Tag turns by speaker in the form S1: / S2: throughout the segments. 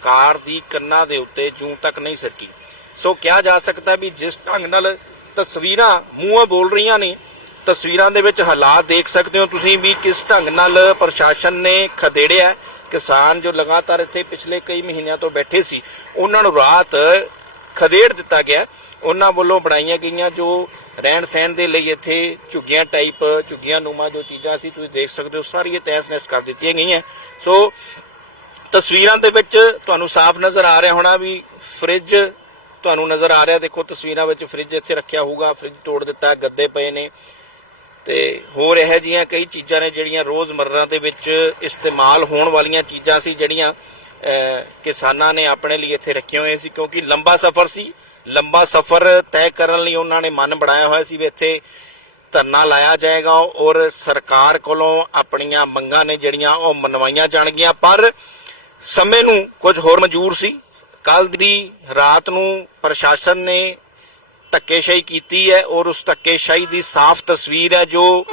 S1: ਸਰਕਾਰ ਦੀ ਕੰਨਾਂ ਦੇ ਉੱਤੇ ਜੂੰ ਤੱਕ ਨਹੀਂ ਸਰਕੀ। ਸੋ ਕਿਹਾ ਜਾ ਸਕਦਾ ਵੀ ਜਿਸ ਢੰਗ ਨਾਲ ਤਸਵੀਰਾਂ ਮੂੰਹੋਂ ਬੋਲ ਰਹੀਆਂ ਨੇ, ਤਸਵੀਰਾਂ ਦੇ ਵਿੱਚ ਹਾਲਾਤ ਦੇਖ ਸਕਦੇ ਹੋ ਤੁਸੀਂ ਵੀ ਕਿਸ ਢੰਗ ਨਾਲ ਪ੍ਰਸ਼ਾਸਨ ਨੇ ਖਦੇੜਿਆ ਕਿਸਾਨ ਜੋ ਲਗਾਤਾਰ ਇੱਥੇ ਪਿਛਲੇ ਕਈ ਮਹੀਨਿਆਂ ਤੋਂ ਬੈਠੇ ਸੀ, ਉਹਨਾਂ ਨੂੰ ਰਾਤ ਖਦੇੜ ਦਿੱਤਾ ਗਿਆ। ਉਹਨਾਂ ਵੱਲੋਂ ਬਣਾਈਆਂ ਗਈਆਂ ਜੋ ਰਹਿਣ ਸਹਿਣ ਦੇ ਲਈ ਇੱਥੇ ਝੁੱਗੀਆਂ ਟਾਈਪ ਝੁੱਗੀਆਂ ਨੂਮਾ ਜੋ ਚੀਜ਼ਾਂ ਸੀ, ਤੁਸੀਂ ਦੇਖ ਸਕਦੇ ਹੋ, ਸਾਰੀਆਂ ਤਹਿਸ-ਨਹਿਸ ਕਰ ਦਿੱਤੀਆਂ ਗਈਆਂ। ਸੋ ਤਸਵੀਰਾਂ ਦੇ ਵਿੱਚ ਤੁਹਾਨੂੰ ਸਾਫ਼ ਨਜ਼ਰ ਆ ਰਿਹਾ ਹੋਣਾ ਵੀ ਫ੍ਰਿਜ ਤੁਹਾਨੂੰ ਨਜ਼ਰ ਆ ਰਿਹਾ। ਦੇਖੋ, ਤਸਵੀਰਾਂ ਵਿੱਚ ਫ੍ਰਿਜ ਇੱਥੇ ਰੱਖਿਆ ਹੋਊਗਾ। ਫ੍ਰਿਜ ਤੋੜ ਦਿੱਤਾ ਗੱਦੇ ਪਏ ਨੇ। ਤੇ ਹੋਰ ਇਹ ਜੀਆਂ ਕਈ ਚੀਜ਼ਾਂ ਨੇ ਜਿਹੜੀਆਂ ਰੋਜ਼ਮਰਰਾ ਦੇ ਵਿੱਚ ਇਸਤੇਮਾਲ ਹੋਣ ਵਾਲੀਆਂ ਚੀਜ਼ਾਂ ਸੀ, ਜਿਹੜੀਆਂ ਕਿਸਾਨਾਂ ਨੇ ਆਪਣੇ ਲਈ ਇੱਥੇ ਰੱਖੀਆਂ ਹੋਈਆਂ ਸੀ, ਕਿਉਂਕਿ ਲੰਬਾ ਸਫ਼ਰ ਸੀ। ਲੰਬਾ ਸਫ਼ਰ ਤੈਅ ਕਰਨ ਲਈ ਉਹਨਾਂ ਨੇ ਮਨ ਬਣਾਇਆ ਹੋਇਆ ਸੀ ਵੀ ਇੱਥੇ ਧਰਨਾ ਲਾਇਆ ਜਾਏਗਾ ਔਰ ਸਰਕਾਰ ਕੋਲੋਂ ਆਪਣੀਆਂ ਮੰਗਾਂ ਨੇ ਜਿਹੜੀਆਂ ਉਹ ਮਨਵਾਈਆਂ ਜਾਣਗੀਆਂ। ਪਰ ਸਮੇਂ ਨੂੰ ਕੁਝ ਹੋਰ ਮਨਜ਼ੂਰ ਸੀ। ਕੱਲ ਦੀ ਰਾਤ ਨੂੰ ਪ੍ਰਸ਼ਾਸਨ ਨੇ ਧੱਕੇਸ਼ਾਹੀ ਕੀਤੀ ਹੈ ਔਰ ਉਸ ਧੱਕੇਸ਼ਾਹੀ ਦੀ ਸਾਫ਼ ਤਸਵੀਰ ਹੈ ਜੋ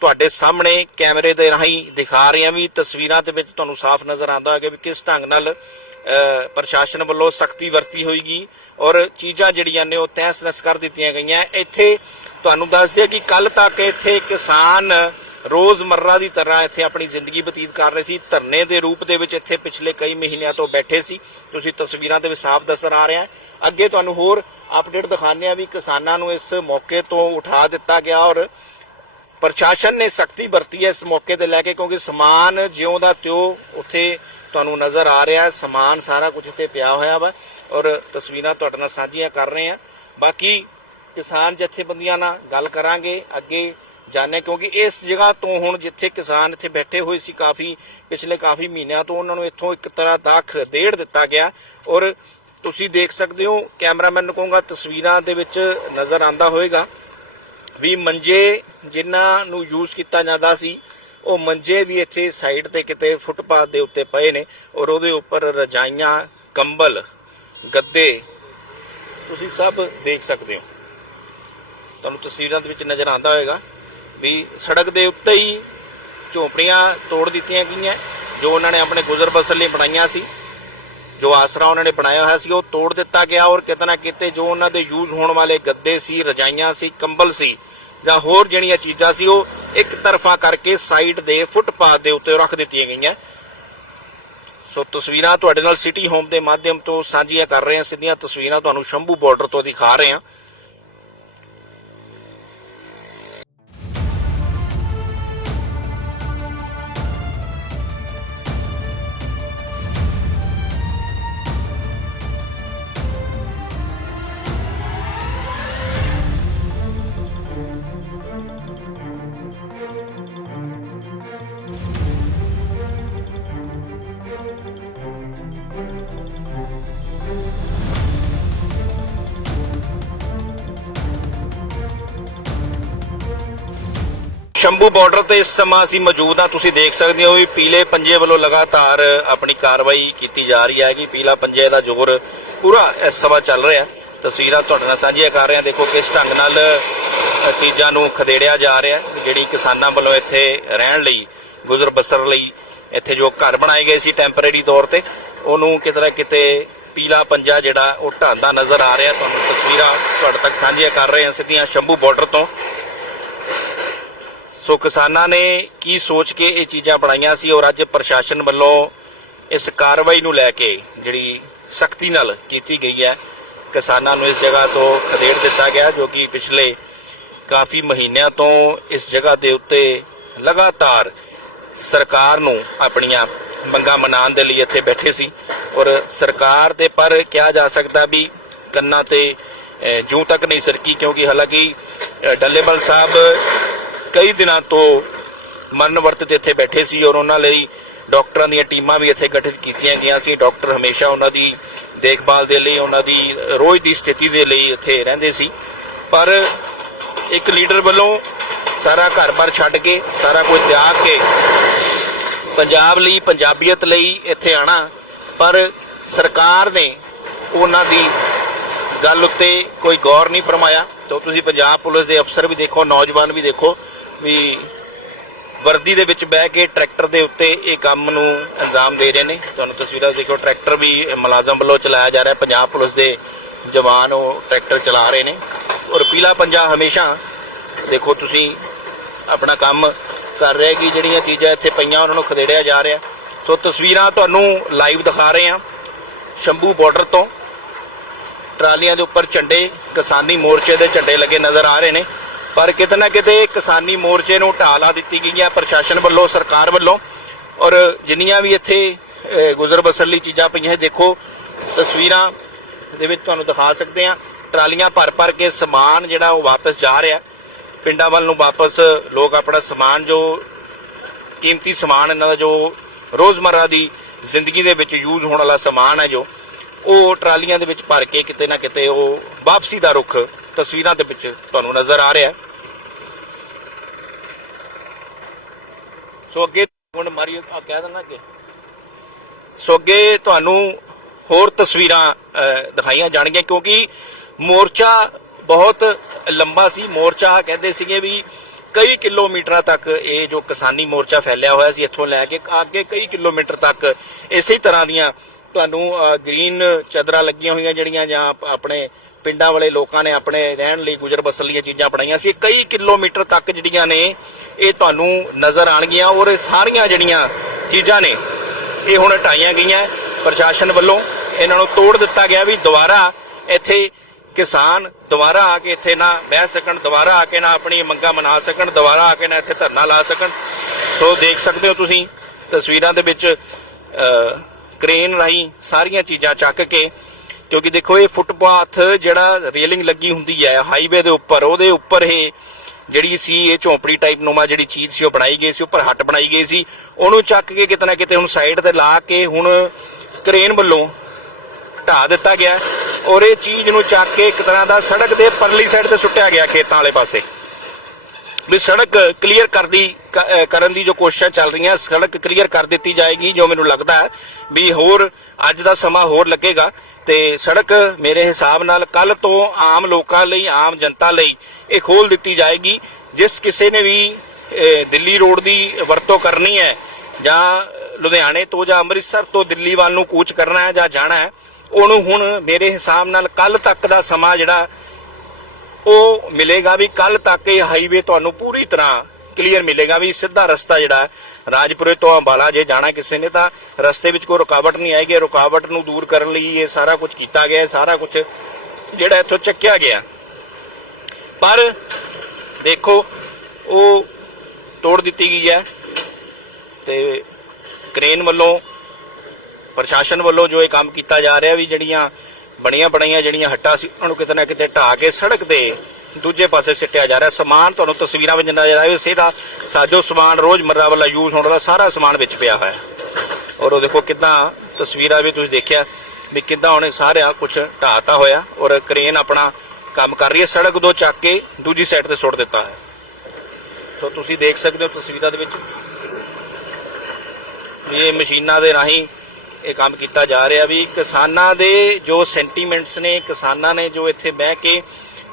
S1: ਤੁਹਾਡੇ ਸਾਹਮਣੇ ਕੈਮਰੇ ਦੇ ਰਾਹੀਂ ਦਿਖਾ ਰਹੇ ਹਾਂ ਵੀ ਤਸਵੀਰਾਂ ਦੇ ਵਿੱਚ ਤੁਹਾਨੂੰ ਸਾਫ਼ ਨਜ਼ਰ ਆਉਂਦਾ ਹੋਵੇਗਾ ਵੀ ਕਿਸ ਢੰਗ ਨਾਲ ਅਹ, ਪ੍ਰਸ਼ਾਸਨ ਵੱਲੋਂ ਸਖਤੀ ਵਰਤੀ ਹੋਏਗੀ ਔਰ ਚੀਜ਼ਾਂ ਜਿਹੜੀਆਂ ਨੇ ਉਹ ਤਹਿਸ-ਨਹਿਸ ਕਰ ਦਿੱਤੀਆਂ ਗਈਆਂ। ਇੱਥੇ ਤੁਹਾਨੂੰ ਦੱਸ ਦਿਆ ਕਿ ਕੱਲ ਤੱਕ ਇੱਥੇ ਕਿਸਾਨ ਰੋਜ਼ਮਰਰਾ ਦੀ ਤਰ੍ਹਾਂ ਇੱਥੇ ਆਪਣੀ ਜ਼ਿੰਦਗੀ ਬਤੀਤ ਕਰ ਰਹੇ ਸੀ। ਧਰਨੇ ਦੇ ਰੂਪ ਦੇ ਵਿੱਚ ਇੱਥੇ ਪਿਛਲੇ ਕਈ ਮਹੀਨਿਆਂ ਤੋਂ ਬੈਠੇ ਸੀ। ਤੁਸੀਂ ਤਸਵੀਰਾਂ ਦੇ ਵਿੱਚ ਸਾਫ਼ ਨਜ਼ਰ ਆ ਰਿਹਾ ਹੈ। ਅੱਗੇ ਤੁਹਾਨੂੰ ਹੋਰ ਅਪਡੇਟ ਦਿਖਾਉਂਦੇ ਆ ਵੀ ਕਿਸਾਨਾਂ ਨੂੰ ਇਸ ਮੌਕੇ ਤੋਂ ਉਠਾ ਦਿੱਤਾ ਗਿਆ ਔਰ ਪ੍ਰਸ਼ਾਸਨ ਨੇ ਸਖਤੀ ਵਰਤੀ ਹੈ ਇਸ ਮੌਕੇ ਤੇ ਲੈ ਕੇ ਕਿਉਂਕਿ ਸਮਾਨ ਜਿਉਂ ਦਾ ਤਿਉ ਉੱਥੇ ਤੁਹਾਨੂੰ ਨਜ਼ਰ ਆ ਰਿਹਾ ਹੈ। ਸਮਾਨ ਸਾਰਾ ਕੁਝ ਇੱਥੇ ਪਿਆ ਹੋਇਆ ਵਾ ਔਰ ਤਸਵੀਰਾਂ ਤੁਹਾਡੇ ਨਾਲ ਸਾਂਝੀਆਂ ਕਰ ਰਹੇ ਆ ਬਾਕੀ ਕਿਸਾਨ ਜਥੇਬੰਦੀਆਂ ਨਾਲ ਗੱਲ ਕਰਾਂਗੇ। ਅੱਗੇ ਜਾਣੇ ਕਿਉਂਕਿ ਇਸ ਜਗ੍ਹਾ ਤੋਂ ਹੁਣ ਜਿੱਥੇ ਕਿਸਾਨ ਇੱਥੇ ਬੈਠੇ ਹੋਏ ਸੀ ਕਾਫੀ ਪਿਛਲੇ ਕਾਫੀ ਮਹੀਨਿਆਂ ਤੋਂ, ਉਹਨਾਂ ਨੂੰ ਇੱਥੋਂ ਇੱਕ ਤਰ੍ਹਾਂ ਦਾ ਖਦੇੜ ਦਿੱਤਾ ਗਿਆ। ਔਰ ਤੁਸੀਂ ਦੇਖ ਸਕਦੇ ਹੋ, ਕੈਮਰਾਮੈਨ ਨੂੰ ਕਹੂੰਗਾ, ਤਸਵੀਰਾਂ ਦੇ ਵਿੱਚ ਨਜ਼ਰ ਆਂਦਾ ਹੋਵੇਗਾ ਵੀ ਮੰਜੇ ਜਿਨ੍ਹਾਂ ਨੂੰ ਯੂਜ਼ ਕੀਤਾ ਜਾਂਦਾ ਸੀ, ਉਹ ਮੰਜੇ ਵੀ ਇੱਥੇ ਸਾਈਡ ਤੇ ਕਿਤੇ ਫੁੱਟਪਾਥ ਦੇ ਉੱਤੇ ਪਏ ਨੇ। ਔਰ ਉਹਦੇ ਉੱਪਰ ਰਜਾਈਆਂ, ਕੰਬਲ, ਗੱਦੇ, ਤੁਸੀਂ ਸਭ ਦੇਖ ਸਕਦੇ ਹੋ। ਤੁਹਾਨੂੰ ਤਸਵੀਰਾਂ ਦੇ ਵਿੱਚ ਨਜ਼ਰ ਆਉਂਦਾ ਹੋਵੇਗਾ। ਵੀ ਸੜਕ ਦੇ ਉੱਤੇ ਹੀ ਝੋਪੜੀਆਂ ਤੋੜ ਦਿੱਤੀਆਂ ਗਈਆਂ, ਜੋ ਉਹਨਾਂ ਨੇ ਆਪਣੇ ਗੁਜ਼ਰ ਬਸਰ ਲਈ ਬਣਾਈਆਂ ਸੀ। ਜੋ ਆਸਰਾ ਉਹਨਾਂ ਨੇ ਬਣਾਇਆ ਹੋਇਆ ਸੀ, ਉਹ ਤੋੜ ਦਿੱਤਾ ਗਿਆ ਔਰ ਕਿਤੇ ਨਾ ਕਿਤੇ ਜੋ ਉਹਨਾਂ ਦੇ ਯੂਜ਼ ਹੋਣ ਵਾਲੇ ਗੱਦੇ ਸੀ, ਰਜਾਈਆਂ ਸੀ, ਕੰਬਲ ਸੀ ਜਾਂ ਹੋਰ ਜਿਹੜੀਆਂ ਚੀਜ਼ਾਂ ਸੀ, ਉਹ ਇੱਕ ਤਰਫਾ ਕਰਕੇ ਸਾਈਡ ਦੇ ਫੁੱਟਪਾਥ ਦੇ ਉੱਤੇ ਰੱਖ ਦਿੱਤੀਆਂ ਗਈਆਂ। ਸੋ ਤਸਵੀਰਾਂ ਤੁਹਾਡੇ ਨਾਲ ਸਿਟੀ ਹੋਮ ਦੇ ਮਾਧਿਅਮ ਤੋਂ ਸਾਂਝੀਆਂ ਕਰ ਰਹੇ ਹਾਂ। ਸਿੱਧੀਆਂ ਤਸਵੀਰਾਂ ਤੁਹਾਨੂੰ ਸ਼ੰਭੂ ਬਾਰਡਰ ਤੋਂ ਦਿਖਾ ਰਹੇ ਹਾਂ। ਸ਼ੰਭੂ ਬਾਰਡਰ ਤੇ ਇਸ ਸਮਾਂ ਅਸੀਂ ਮੌਜੂਦ ਹਾਂ। ਤੁਸੀਂ ਦੇਖ ਸਕਦੇ ਹੋ ਵੀ ਪੀਲੇ ਪੰਜੇ ਵੱਲੋਂ ਲਗਾਤਾਰ ਆਪਣੀ ਕਾਰਵਾਈ ਕੀਤੀ ਜਾ ਰਹੀ ਹੈ ਕਿ ਪੀਲਾ ਪੰਜੇ ਦਾ ਜ਼ੋਰ ਪੂਰਾ ਇਸ ਸਮਾਂ ਚੱਲ ਰਿਹਾ। ਤਸਵੀਰਾਂ ਤੁਹਾਡੇ ਨਾਲ ਸਾਂਝੀਆਂ ਕਰ ਰਹੇ। ਹਾਂ ਦੇਖੋ ਕਿਸ ਢੰਗ ਨਾਲ ਚੀਜ਼ਾਂ ਨੂੰ ਖਦੇੜਿਆ ਜਾ ਰਿਹਾ ਜਿਹੜੀ ਕਿਸਾਨਾਂ ਵੱਲੋਂ ਇੱਥੇ ਰਹਿਣ ਲਈ, ਗੁਜ਼ਰ ਬਸਰ ਲਈ ਇੱਥੇ ਜੋ ਘਰ ਬਣਾਏ ਗਏ ਸੀ ਟੈਂਪਰੇਰੀ ਤੌਰ ਤੇ, ਉਹਨੂੰ ਕਿਤੇ ਨਾ ਕਿਤੇ ਪੀਲਾ ਪੰਜਾ ਜਿਹੜਾ ਉਹ ਢਾਂਦਾ ਨਜ਼ਰ ਆ ਰਿਹਾ। ਤੁਹਾਨੂੰ ਤਸਵੀਰਾਂ ਤੁਹਾਡੇ ਤੱਕ ਸਾਂਝੀਆਂ ਕਰ ਰਹੇ ਹਾਂ। ਸਿੱਧੀਆਂ ਸ਼ੰਭੂ ਬਾਰਡਰ ਤੋਂ ਸੋ ਕਿਸਾਨਾਂ ਨੇ ਕੀ ਸੋਚ ਕੇ ਇਹ ਚੀਜ਼ਾਂ ਬਣਾਈਆਂ ਸੀ ਔਰ ਅੱਜ ਪ੍ਰਸ਼ਾਸਨ ਵੱਲੋਂ ਇਸ ਕਾਰਵਾਈ ਨੂੰ ਲੈ ਕੇ ਜਿਹੜੀ ਸਖਤੀ ਨਾਲ ਕੀਤੀ ਗਈ ਹੈ ਕਿਸਾਨਾਂ ਨੂੰ ਇਸ ਜਗ੍ਹਾ ਤੋਂ ਖਦੇੜ ਦਿੱਤਾ ਗਿਆ ਜੋ ਕਿ ਪਿਛਲੇ ਕਾਫੀ ਮਹੀਨਿਆਂ ਤੋਂ ਇਸ ਜਗ੍ਹਾ ਦੇ ਉੱਤੇ ਲਗਾਤਾਰ ਸਰਕਾਰ ਨੂੰ ਆਪਣੀਆਂ ਮੰਗਾਂ ਮਨਾਉਣ ਦੇ ਲਈ ਇੱਥੇ ਬੈਠੇ ਸੀ ਔਰ ਸਰਕਾਰ ਦੇ ਪਰ ਕਿਹਾ ਜਾ ਸਕਦਾ ਵੀ ਕੰਨਾਂ ਤੇ ਅਹ, ਜੂੰ ਤੱਕ ਨਹੀਂ ਸਰਕੀ ਕਿਉਂਕਿ ਹਾਲਾਂਕਿ ਅਹ, ਡੱਲੇਵਾਲ ਸਾਹਿਬ ਕਈ ਦਿਨਾਂ ਤੋਂ ਮਰਨ ਵਰਤ ਤੇ ਇੱਥੇ ਬੈਠੇ ਸੀ ਔਰ ਉਹਨਾਂ ਲਈ ਡਾਕਟਰਾਂ ਦੀਆਂ ਟੀਮਾਂ ਵੀ ਇੱਥੇ ਗਠਿਤ ਕੀਤੀਆਂ ਗਈਆਂ ਸੀ। ਡਾਕਟਰ ਹਮੇਸ਼ਾ ਉਹਨਾਂ ਦੀ ਦੇਖਭਾਲ ਦੇ ਲਈ, ਉਹਨਾਂ ਦੀ ਰੋਜ਼ ਦੀ ਸਥਿਤੀ ਦੇ ਲਈ ਇੱਥੇ ਰਹਿੰਦੇ ਸੀ। ਪਰ ਇੱਕ ਲੀਡਰ ਵੱਲੋਂ ਸਾਰਾ ਘਰ-ਬਾਰ ਛੱਡ ਕੇ, ਸਾਰਾ ਕੁਝ ਤਿਆਗ ਕੇ ਪੰਜਾਬ ਲਈ, ਪੰਜਾਬੀਅਤ ਲਈ ਇੱਥੇ ਆਣਾ, ਪਰ ਸਰਕਾਰ ਨੇ ਉਹਨਾਂ ਦੀ ਗੱਲ ਉੱਤੇ ਕੋਈ ਗੌਰ ਨਹੀਂ ਫਰਮਾਇਆ। ਤਾਂ ਤੁਸੀਂ ਪੰਜਾਬ ਪੁਲਿਸ ਦੇ ਅਫਸਰ ਵੀ ਦੇਖੋ, ਨੌਜਵਾਨ ਵੀ ਦੇਖੋ ਵੀ ਵਰਦੀ ਦੇ ਵਿੱਚ ਬਹਿ ਕੇ ਟਰੈਕਟਰ ਦੇ ਉੱਤੇ ਇਹ ਕੰਮ ਨੂੰ ਅੰਜਾਮ ਦੇ ਰਹੇ ਨੇ। ਤੁਹਾਨੂੰ ਤਸਵੀਰਾਂ ਦੇਖੋ, ਟਰੈਕਟਰ ਵੀ ਮੁਲਾਜ਼ਮ ਵੱਲੋਂ ਚਲਾਇਆ ਜਾ ਰਿਹਾ। ਪੰਜਾਬ ਪੁਲਿਸ ਦੇ ਜਵਾਨ ਉਹ ਟਰੈਕਟਰ ਚਲਾ ਰਹੇ ਨੇ। ਔਰ ਪੀਲਾ ਪੰਜਾ ਹਮੇਸ਼ਾ ਦੇਖੋ, ਤੁਸੀਂ ਆਪਣਾ ਕੰਮ ਕਰ ਰਿਹਾ ਕਿ ਜਿਹੜੀਆਂ ਚੀਜ਼ਾਂ ਇੱਥੇ ਪਈਆਂ, ਉਹਨਾਂ ਨੂੰ ਖਦੇੜਿਆ ਜਾ ਰਿਹਾ। ਸੋ ਤਸਵੀਰਾਂ ਤੁਹਾਨੂੰ ਲਾਈਵ ਦਿਖਾ ਰਹੇ ਹਾਂ। ਸ਼ੰਭੂ ਬਾਰਡਰ ਤੋਂ ਟਰਾਲੀਆਂ ਦੇ ਉੱਪਰ ਝੰਡੇ ਕਿਸਾਨੀ ਮੋਰਚੇ ਦੇ ਝੰਡੇ ਲੱਗੇ ਨਜ਼ਰ ਆ ਰਹੇ ਨੇ। ਪਰ ਕਿਤੇ ਨਾ ਕਿਤੇ ਕਿਸਾਨੀ ਮੋਰਚੇ ਨੂੰ ਢਾਲਾ ਦਿੱਤੀ ਗਈ ਹੈ ਪ੍ਰਸ਼ਾਸਨ ਵੱਲੋਂ, ਸਰਕਾਰ ਵੱਲੋਂ। ਔਰ ਜਿੰਨੀਆਂ ਵੀ ਇੱਥੇ ਗੁਜ਼ਰ ਬਸਰ ਲਈ ਚੀਜ਼ਾਂ ਪਈਆਂ ਦੇਖੋ, ਤਸਵੀਰਾਂ ਦੇ ਵਿੱਚ ਤੁਹਾਨੂੰ ਦਿਖਾ ਸਕਦੇ ਹਾਂ। ਟਰਾਲੀਆਂ ਭਰ ਭਰ ਕੇ ਸਮਾਨ ਜਿਹੜਾ ਉਹ ਵਾਪਸ ਜਾ ਰਿਹਾ। ਪਿੰਡਾਂ ਵੱਲ ਨੂੰ ਵਾਪਸ ਲੋਕ ਆਪਣਾ ਸਮਾਨ ਜੋ, ਕੀਮਤੀ ਸਮਾਨ ਇਹਨਾਂ ਦਾ ਜੋ ਰੋਜ਼ਮਰਰਾ ਦੀ ਜ਼ਿੰਦਗੀ ਦੇ ਵਿੱਚ ਯੂਜ਼ ਹੋਣ ਵਾਲਾ ਸਮਾਨ ਹੈ ਜੋ, ਉਹ ਟਰਾਲੀਆਂ ਦੇ ਵਿੱਚ ਭਰ ਕੇ ਕਿਤੇ ਨਾ ਕਿਤੇ ਉਹ ਵਾਪਸੀ ਦਾ ਰੁਖ ਤਸਵੀਰਾਂ ਦੇ ਵਿੱਚ ਤੁਹਾਨੂੰ ਨਜ਼ਰ ਆ ਰਿਹਾ ਸੋ ਅੱਗੇ ਹੁਣ ਮਾਰੀ ਆ ਕਹਿ ਦੇਣਾ ਅੱਗੇ। ਸੋ ਅੱਗੇ ਤੁਹਾਨੂੰ ਹੋਰ ਤਸਵੀਰਾਂ ਦਿਖਾਈਆਂ ਜਾਣਗੀਆਂ ਕਿਉਂਕਿ ਮੋਰਚਾ ਬਹੁਤ ਲੰਬਾ ਸੀ। ਮੋਰਚਾ ਕਹਿੰਦੇ ਸੀਗੇ ਵੀ ਕਈ ਕਿਲੋਮੀਟਰਾਂ ਤੱਕ ਇਹ ਜੋ ਕਿਸਾਨੀ ਮੋਰਚਾ ਫੈਲਿਆ ਹੋਇਆ ਸੀ ਇੱਥੋਂ ਲੈ ਕੇ ਅੱਗੇ ਕਈ ਕਿਲੋਮੀਟਰ ਤੱਕ ਇਸੇ ਤਰ੍ਹਾਂ ਦੀਆਂ ਤੁਹਾਨੂੰ ਅਹ, ਗ੍ਰੀਨ ਚਾਦਰਾਂ ਲੱਗੀਆਂ ਹੋਈਆਂ ਜਿਹੜੀਆਂ ਜਾਂ ਆਪਣੇ ਪਿੰਡਾਂ ਵਾਲੇ ਲੋਕਾਂ ਨੇ ਆਪਣੇ ਰਹਿਣ ਲਈ ਗੁਜ਼ਰ ਬਸਰ ਲਈ ਚੀਜ਼ਾਂ ਬਣਾਈਆਂ ਸੀ। ਕਈ ਕਿਲੋਮੀਟਰ ਤੱਕ ਜਿਹੜੀਆਂ ਨੇ ਇਹ ਤੁਹਾਨੂੰ ਨਜ਼ਰ ਆਣਗੀਆਂ ਔਰ ਇਹ ਸਾਰੀਆਂ ਜਿਹੜੀਆਂ ਚੀਜ਼ਾਂ ਨੇ ਇਹ ਹੁਣ ਹਟਾਈਆਂ ਗਈਆਂ। ਪ੍ਰਸ਼ਾਸਨ ਵੱਲੋਂ ਇਹਨਾਂ ਨੂੰ ਤੋੜ ਦਿੱਤਾ ਗਿਆ ਵੀ ਦੁਬਾਰਾ ਇੱਥੇ ਕਿਸਾਨ ਦੁਬਾਰਾ ਆ ਕੇ ਇੱਥੇ ਨਾ ਬਹਿ ਸਕਣ ਦੁਬਾਰਾ ਆ ਕੇ ਨਾ ਆਪਣੀ ਮੰਗਾਂ ਮਨਾ ਸਕਣ ਦੁਬਾਰਾ ਆ ਕੇ ਨਾ ਇੱਥੇ ਧਰਨਾ ਲਾ ਸਕਣ। ਸੋ ਦੇਖ ਸਕਦੇ ਹੋ ਤੁਸੀਂ ਤਸਵੀਰਾਂ ਦੇ ਵਿੱਚ ਅਹ, ਕ੍ਰੇਨ ਰਾਹੀਂ ਸਾਰੀਆਂ ਚੀਜ਼ਾਂ ਚੱਕ ਕੇ ਕਿਉਂਕਿ ਦੇਖੋ ਇਹ ਫੁੱਟਪਾਥ ਜਿਹੜਾ ਰੇਲਿੰਗ ਲੱਗੀ ਹੁੰਦੀ ਹੈ ਹਾਈਵੇ ਦੇ ਉੱਪਰ, ਉਹਦੇ ਉੱਪਰ ਇਹ ਜਿਹੜੀ ਸੀ ਇਹ ਝੌਂਪੜੀ ਟਾਈਪ ਨੂਮਾ ਜਿਹੜੀ ਚੀਜ਼ ਸੀ ਉਹ ਬਣਾਈ ਗਈ ਸੀ, ਉੱਪਰ ਹੱਟ ਬਣਾਈ ਗਈ ਸੀ। ਉਹਨੂੰ ਚੱਕ ਕੇ ਕਿਤੇ ਨਾ ਕਿਤੇ ਹੁਣ ਸਾਈਡ ਤੇ ਲਾ ਕੇ ਹੁਣ ਕ੍ਰੇਨ ਵੱਲੋਂ ਢਾ ਦਿੱਤਾ ਗਿਆ ਔਰ ਇਹ ਚੀਜ਼ ਨੂੰ ਚੱਕ ਕੇ ਇੱਕ ਤਰ੍ਹਾਂ ਦਾ ਸੜਕ ਦੇ ਪਰਲੀ ਸਾਈਡ ਤੇ ਸੁੱਟਿਆ ਗਿਆ ਖੇਤਾਂ ਵਾਲੇ ਪਾਸੇ। ਵੀ ਸੜਕ ਕਲੀਅਰ ਕਰਦੀ ਕਰਨ ਦੀ ਜੋ ਕੋਸ਼ਿਸ਼ਾਂ ਚੱਲ ਰਹੀਆਂ, ਸੜਕ ਕਲੀਅਰ ਕਰ ਦਿੱਤੀ ਜਾਏਗੀ, ਜੋ ਮੈਨੂੰ ਲੱਗਦਾ ਹੈ ਵੀ ਹੋਰ ਅੱਜ ਦਾ ਸਮਾਂ ਹੋਰ ਲੱਗੇਗਾ। ਤੇ ਸੜਕ ਮੇਰੇ ਹਿਸਾਬ ਨਾਲ ਕੱਲ ਤੋਂ ਆਮ ਲੋਕਾਂ ਲਈ, ਆਮ ਜਨਤਾ ਲਈ ਇਹ ਖੋਲ ਦਿੱਤੀ ਜਾਏਗੀ। ਜਿਸ ਕਿਸੇ ਨੇ ਵੀ ਦਿੱਲੀ ਰੋਡ ਦੀ ਵਰਤੋਂ ਕਰਨੀ ਹੈ, ਜਾਂ ਲੁਧਿਆਣੇ ਤੋਂ ਜਾਂ ਅੰਮ੍ਰਿਤਸਰ ਤੋਂ ਦਿੱਲੀ ਵੱਲ ਨੂੰ ਕੂਚ ਕਰਨਾ ਹੈ ਜਾਂ ਜਾਣਾ ਹੈ, ਉਹਨੂੰ ਹੁਣ ਮੇਰੇ ਹਿਸਾਬ ਨਾਲ ਕੱਲ ਤੱਕ ਦਾ ਸਮਾਂ ਜਿਹੜਾ ਉਹ ਮਿਲੇਗਾ ਵੀ ਕੱਲ ਤੱਕ ਇਹ ਹਾਈਵੇ ਤੁਹਾਨੂੰ ਪੂਰੀ ਤਰ੍ਹਾਂ ਕਲੀਅਰ ਮਿਲੇਗਾ ਵੀ ਸਿੱਧਾ ਰਸਤਾ ਜਿਹੜਾ ਰਾਜਪੁਰੇ ਤੋਂ ਅੰਬਾਲਾ ਜੇ ਜਾਣਾ ਕਿਸੇ ਨੇ ਤਾਂ ਰਸਤੇ ਵਿੱਚ ਕੋਈ ਰੁਕਾਵਟ ਨਹੀਂ ਆਏਗੀ। ਰੁਕਾਵਟ ਨੂੰ ਦੂਰ ਕਰਨ ਲਈ ਇਹ ਸਾਰਾ ਕੁਝ ਕੀਤਾ ਗਿਆ, ਸਾਰਾ ਕੁਝ ਜਿਹੜਾ ਇੱਥੋਂ ਚੱਕਿਆ ਗਿਆ। ਪਰ ਦੇਖੋ, ਉਹ ਤੋੜ ਦਿੱਤੀ ਗਈ ਹੈ ਤੇ ਕ੍ਰੇਨ ਵੱਲੋਂ, ਪ੍ਰਸ਼ਾਸਨ ਵੱਲੋਂ ਜੋ ਇਹ ਕੰਮ ਕੀਤਾ ਜਾ ਰਿਹਾ ਵੀ ਜਿਹੜੀਆਂ ਬਣੀਆਂ ਬਣਾਈਆਂ ਜਿਹੜੀਆਂ ਹੱਟਾਂ ਸੀ, ਉਹਨਾਂ ਨੂੰ ਕਿਤੇ ਨਾ ਕਿਤੇ ਢਾਹ ਕੇ ਸੜਕ ਦੇ ਦੂਜੇ ਪਾਸੇ ਸਿੱਟਿਆ ਜਾ ਰਿਹਾ। ਸਮਾਨ ਤੁਹਾਨੂੰ ਤਸਵੀਰਾਂ ਵਿੱਚ ਨਜ਼ਰ ਆਇਆ ਸਿਹਰਾ ਸਾਜੋ ਸਮਾਨ ਰੋਜ਼ਮਰਰਾ ਵਾਲਾ ਯੂਜ਼ ਹੋਣ ਵਾਲਾ ਸਾਰਾ ਸਮਾਨ ਵਿੱਚ ਪਿਆ ਹੋਇਆ। ਔਰ ਉਹ ਦੇਖੋ ਕਿਦਾਂ ਤਸਵੀਰਾਂ ਵੀ ਤੁਸੀਂ ਦੇਖਿਆ ਵੀ ਕਿਦਾਂ ਉਹਨੇ ਸਾਰਿਆ ਕੁਝ ਢਾਤਾ ਹੋਇਆ ਔਰ ਕ੍ਰੇਨ ਆਪਣਾ ਕੰਮ ਕਰ ਰਹੀ ਹੈ। ਸੜਕ ਤੋਂ ਚੱਕ ਕੇ ਦੂਜੀ ਸਾਈਡ ਤੇ ਸੁੱਟ ਦਿੱਤਾ ਹੈ। ਸੋ ਤੁਸੀਂ ਦੇਖ ਸਕਦੇ ਹੋ ਤਸਵੀਰਾਂ ਦੇ ਵਿੱਚ ਇਹ ਮਸ਼ੀਨਾਂ ਦੇ ਰਾਹੀਂ ਇਹ ਕੰਮ ਕੀਤਾ ਜਾ ਰਿਹਾ ਵੀ ਕਿਸਾਨਾਂ ਦੇ ਜੋ ਸੈਂਟੀਮੈਂਟਸ ਨੇ, ਕਿਸਾਨਾਂ ਨੇ ਜੋ ਇੱਥੇ ਬਹਿ ਕੇ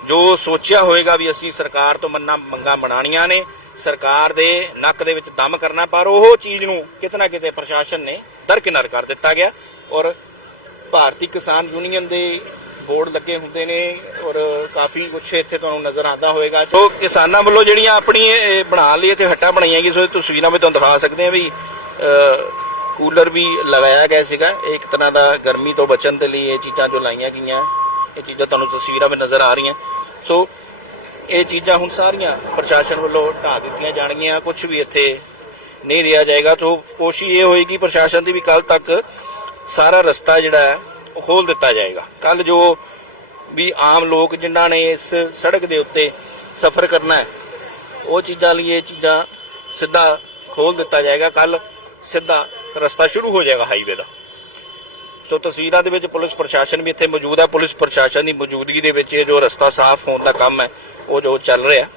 S1: ਜੋ ਸੋਚਿਆ ਹੋਵੇਗਾ ਵੀ ਅਸੀਂ ਸਰਕਾਰ ਤੋਂ ਮੰਨਾ ਮੰਗਾਂ ਬਣਾਉਣੀਆਂ ਨੇ ਸਰਕਾਰ ਦੇ ਨੱਕ ਦੇ ਵਿੱਚ ਦਮ ਕਰਨਾ ਪਰ ਉਹ ਚੀਜ਼ ਨੂੰ ਕਿਤੇ ਨਾ ਕਿਤੇ ਪ੍ਰਸ਼ਾਸਨ ਨੇ ਦਰਕਿਨਾਰ ਕਰ ਦਿੱਤਾ ਗਿਆ। ਔਰ ਭਾਰਤੀ ਕਿਸਾਨ ਯੂਨੀਅਨ ਦੇ ਬੋਰਡ ਲੱਗੇ ਹੁੰਦੇ ਨੇ ਔਰ ਕਾਫੀ ਕੁਛ ਇੱਥੇ ਤੁਹਾਨੂੰ ਨਜ਼ਰ ਆਉਂਦਾ ਹੋਵੇਗਾ। ਜੋ ਕਿਸਾਨਾਂ ਵੱਲੋਂ ਜਿਹੜੀਆਂ ਆਪਣੀ ਇਹ ਬਣਾ ਲਈ ਇੱਥੇ ਹੱਟਾਂ ਬਣਾਈਆਂ ਗਈਆਂ ਸੋ ਤਸਵੀਰਾਂ ਵਿੱਚ ਤੁਹਾਨੂੰ ਦਿਖਾ ਸਕਦੇ ਆ ਵੀ ਅਹ, ਕੂਲਰ ਵੀ ਲਗਾਇਆ ਗਿਆ ਸੀਗਾ। ਇਹ ਇੱਕ ਤਰ੍ਹਾਂ ਦਾ ਗਰਮੀ ਤੋਂ ਬਚਣ ਦੇ ਲਈ ਇਹ ਚੀਜ਼ਾਂ ਜੋ ਲਾਈਆਂ ਗਈਆਂ। ਇਹ ਚੀਜ਼ਾਂ ਤੁਹਾਨੂੰ ਤਸਵੀਰਾਂ ਵਿੱਚ ਨਜ਼ਰ ਆ ਰਹੀਆਂ। ਸੋ ਇਹ ਚੀਜ਼ਾਂ ਹੁਣ ਸਾਰੀਆਂ ਪ੍ਰਸ਼ਾਸਨ ਵੱਲੋਂ ਢਾਹ ਦਿੱਤੀਆਂ ਜਾਣਗੀਆਂ। ਕੁਝ ਵੀ ਇੱਥੇ ਨਹੀਂ ਰਿਹਾ ਜਾਏਗਾ। ਤੋਂ ਕੋਸ਼ਿਸ਼ ਇਹ ਹੋਏਗੀ ਪ੍ਰਸ਼ਾਸਨ ਦੀ ਵੀ ਕੱਲ ਤੱਕ ਸਾਰਾ ਰਸਤਾ ਜਿਹੜਾ ਹੈ, ਉਹ ਖੋਲ ਦਿੱਤਾ ਜਾਏਗਾ। ਕੱਲ ਜੋ ਵੀ ਆਮ ਲੋਕ ਜਿਨ੍ਹਾਂ ਨੇ ਇਸ ਸੜਕ ਦੇ ਉੱਤੇ ਸਫ਼ਰ ਕਰਨਾ ਹੈ, ਉਹ ਚੀਜ਼ਾਂ ਲਈ ਇਹ ਚੀਜ਼ਾਂ ਸਿੱਧਾ ਖੋਲ ਦਿੱਤਾ ਜਾਏਗਾ। ਕੱਲ ਸਿੱਧਾ ਰਸਤਾ ਸ਼ੁਰੂ ਹੋ ਜਾਏਗਾ ਹਾਈਵੇ ਦਾ। ਸੋ ਤਸਵੀਰਾਂ ਦੇ ਵਿੱਚ ਪੁਲਿਸ ਪ੍ਰਸ਼ਾਸਨ ਵੀ ਇੱਥੇ ਮੌਜੂਦ ਹੈ। ਪੁਲਿਸ ਪ੍ਰਸ਼ਾਸਨ ਦੀ ਮੌਜੂਦਗੀ ਦੇ ਵਿੱਚ ਇਹ ਜੋ ਰਸਤਾ ਸਾਫ਼ ਹੋਣ ਦਾ ਕੰਮ ਹੈ, ਉਹ ਜੋ ਚੱਲ ਰਿਹਾ।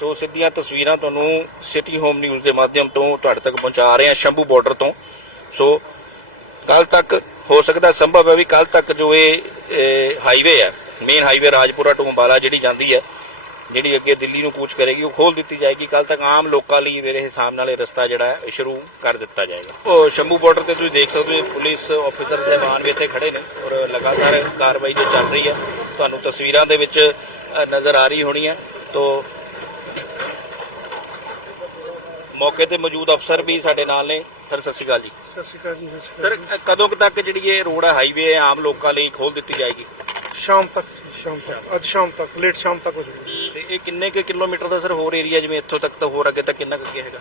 S1: ਸੋ ਸਿੱਧੀਆਂ ਤਸਵੀਰਾਂ ਤੁਹਾਨੂੰ ਸਿਟੀ ਹੋਮ ਨਿਊਜ਼ ਦੇ ਮਾਧਿਅਮ ਤੋਂ ਤੁਹਾਡੇ ਤੱਕ ਪਹੁੰਚਾ ਰਹੇ ਹਾਂ, ਸ਼ੰਭੂ ਬਾਰਡਰ ਤੋਂ। ਸੋ ਕੱਲ ਤੱਕ ਹੋ ਸਕਦਾ ਸੰਭਵ ਹੈ ਵੀ ਕੱਲ ਤੱਕ ਜੋ ਇਹ ਹਾਈਵੇ ਹੈ main highway Rajpura to Ambala ਜਿਹੜੀ ਜਾਂਦੀ ਹੈ ਜਿਹੜੀ ਅੱਗੇ ਦਿੱਲੀ ਨੂੰ ਕੂਚ ਕਰੇਗੀ ਉਹ ਖੋਲ ਦਿੱਤੀ ਜਾਏਗੀ। ਕੱਲ ਤੱਕ ਆਮ ਲੋਕਾਂ ਲਈ ਮੇਰੇ ਹਿਸਾਬ ਨਾਲ ਇਹ ਰਸਤਾ ਜਿਹੜਾ ਹੈ ਸ਼ੁਰੂ ਕਰ ਦਿੱਤਾ ਜਾਏਗਾ। ਉਹ ਸ਼ੰਭੂ ਬਾਰਡਰ ਤੇ ਤੁਸੀਂ ਦੇਖ ਸਕਦੇ ਹੋ ਪੁਲਿਸ ਆਫੀਸਰ ਸਹਿਬਾਨ ਵੀ ਇੱਥੇ ਖੜੇ ਨੇ ਔਰ ਲਗਾਤਾਰ ਕਾਰਵਾਈ ਜੋ ਚੱਲ ਰਹੀ ਹੈ ਤੁਹਾਨੂੰ ਤਸਵੀਰਾਂ ਦੇ ਵਿੱਚ ਨਜ਼ਰ ਆ ਰਹੀ ਹੋਣੀ ਹੈ। ਤੋਂ ਮੌਕੇ ਤੇ ਮੌਜੂਦ ਅਫਸਰ ਵੀ ਸਾਡੇ ਨਾਲ ਨੇ। ਸਰ ਸਤਿ ਸ਼੍ਰੀ ਅਕਾਲ ਜੀ।
S2: ਸਤਿ ਸ਼੍ਰੀ ਅਕਾਲ ਜੀ ਸ਼੍ਰੀ
S1: ਕਦੋਂ ਤੱਕ ਜਿਹੜੀ ਇਹ ਰੋਡ ਹੈ ਹਾਈਵੇ ਹੈ ਆਮ ਲੋਕਾਂ ਲਈ ਖੋਲ ਦਿੱਤੀ ਜਾਏਗੀ।
S2: ਸ਼ਾਮ ਤੱਕ ਸ਼ਾਮ ਤੱਕ ਅੱਜ ਸ਼ਾਮ ਤੱਕ ਲੇਟ ਸ਼ਾਮ ਤੱਕ ਹੋ ਜਾਊਗੀ।
S1: ਤੇ ਇਹ ਕਿੰਨੇ ਕੁ ਕਿਲੋਮੀਟਰ ਦਾ ਸਰ ਹੋਰ ਏਰੀਆ ਜਿਵੇਂ ਇੱਥੋਂ ਤੱਕ ਤਾਂ ਹੋਰ ਅੱਗੇ ਤੱਕ ਕਿੰਨਾ ਕੁ ਅੱਗੇ ਹੈਗਾ?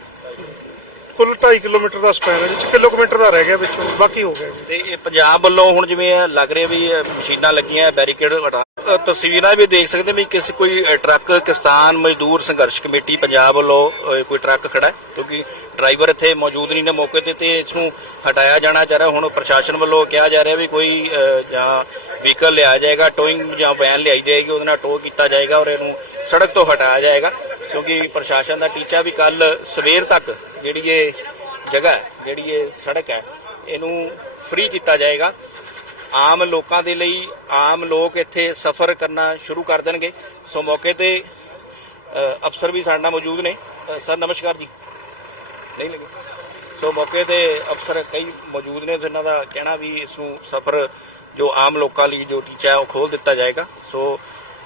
S2: ਕੁੱਲ 2.5 ਕਿਲੋਮੀਟਰ ਦਾ ਸਪੈਨ ਹੈ ਜਿਹ ਕਿਲੋਮੀਟਰ ਦਾ ਰਹਿ ਗਿਆ ਵਿੱਚੋਂ ਬਾਕੀ ਹੋ ਗਿਆ ਜੀ।
S1: ਤੇ ਇਹ ਪੰਜਾਬ ਵੱਲੋਂ ਹੁਣ ਜਿਵੇਂ ਇਹ ਲੱਗ ਰਿਹਾ ਵੀ ਇਹ ਮਸ਼ੀਨਾਂ ਲੱਗੀਆਂ ਬੈਰੀਕੇਡ ਹਟਾ ਅ, ਤਸਵੀਰਾਂ ਵੀ ਦੇਖ ਸਕਦੇ ਵੀ ਕਿਸੇ ਕੋਈ ਅ, ਟਰੱਕ ਕਿਸਾਨ ਮਜ਼ਦੂਰ ਸੰਘਰਸ਼ ਕਮੇਟੀ ਪੰਜਾਬ ਵੱਲੋਂ ਅ, ਕੋਈ ਟਰੱਕ ਖੜਾ ਹੈ? ਕਿਉਂਕਿ ਡਰਾਈਵਰ ਇੱਥੇ ਮੌਜੂਦ ਨਹੀਂ ਨੇ ਮੌਕੇ ਤੇ ਤੇ ਇਸ ਨੂੰ ਹਟਾਇਆ ਜਾਣਾ ਚਾਹ ਰਿਹਾ। ਹੁਣ ਪ੍ਰਸ਼ਾਸਨ ਵੱਲੋਂ ਕਿਹਾ ਜਾ ਰਿਹਾ ਵੀ ਕੋਈ ਅ, ਜਾਂ ਵਹੀਕਲ ਲਿਆ ਜਾਏਗਾ, ਟੋਇੰਗ ਜਾਂ ਵੈਨ ਲਿਆਈ ਜਾਏਗੀ, ਉਹਦੇ ਨਾਲ ਟੋ ਕੀਤਾ ਜਾਏਗਾ ਔਰ ਇਹਨੂੰ ਸੜਕ ਤੋਂ ਹਟਾਇਆ ਜਾਏਗਾ। ਕਿਉਂਕਿ ਪ੍ਰਸ਼ਾਸਨ ਦਾ ਟੀਚਾ ਵੀ ਕੱਲ ਸਵੇਰ ਤੱਕ ਜਿਹੜੀ ਇਹ ਜਗ੍ਹਾ ਜਿਹੜੀ ਇਹ ਸੜਕ ਹੈ, ਇਹਨੂੰ ਫ੍ਰੀ ਕੀਤਾ ਜਾਏਗਾ। ਆਮ ਲੋਕਾਂ ਦੇ ਲਈ, ਆਮ ਲੋਕ ਇੱਥੇ ਸਫ਼ਰ ਕਰਨਾ ਸ਼ੁਰੂ ਕਰ ਦੇਣਗੇ। ਸੋ ਮੌਕੇ ਤੇ ਅਫਸਰ ਵੀ ਸਾਡੇ ਨਾਲ ਮੌਜੂਦ ਨੇ। ਸਰ, ਨਮਸਕਾਰ ਜੀ। ਨਹੀਂ ਲੱਗੇ। ਸੋ ਮੌਕੇ ਤੇ ਅਫਸਰ ਕਈ ਮੌਜੂਦ ਨੇ ਤੇ ਇਹਨਾਂ ਦਾ ਕਹਿਣਾ ਵੀ ਇਸ ਨੂੰ ਸਫ਼ਰ ਜੋ ਆਮ ਲੋਕਾਂ ਲਈ ਜੋ ਟੀਚਾ ਹੈ ਉਹ ਖੋਲ ਦਿੱਤਾ ਜਾਏਗਾ। ਸੋ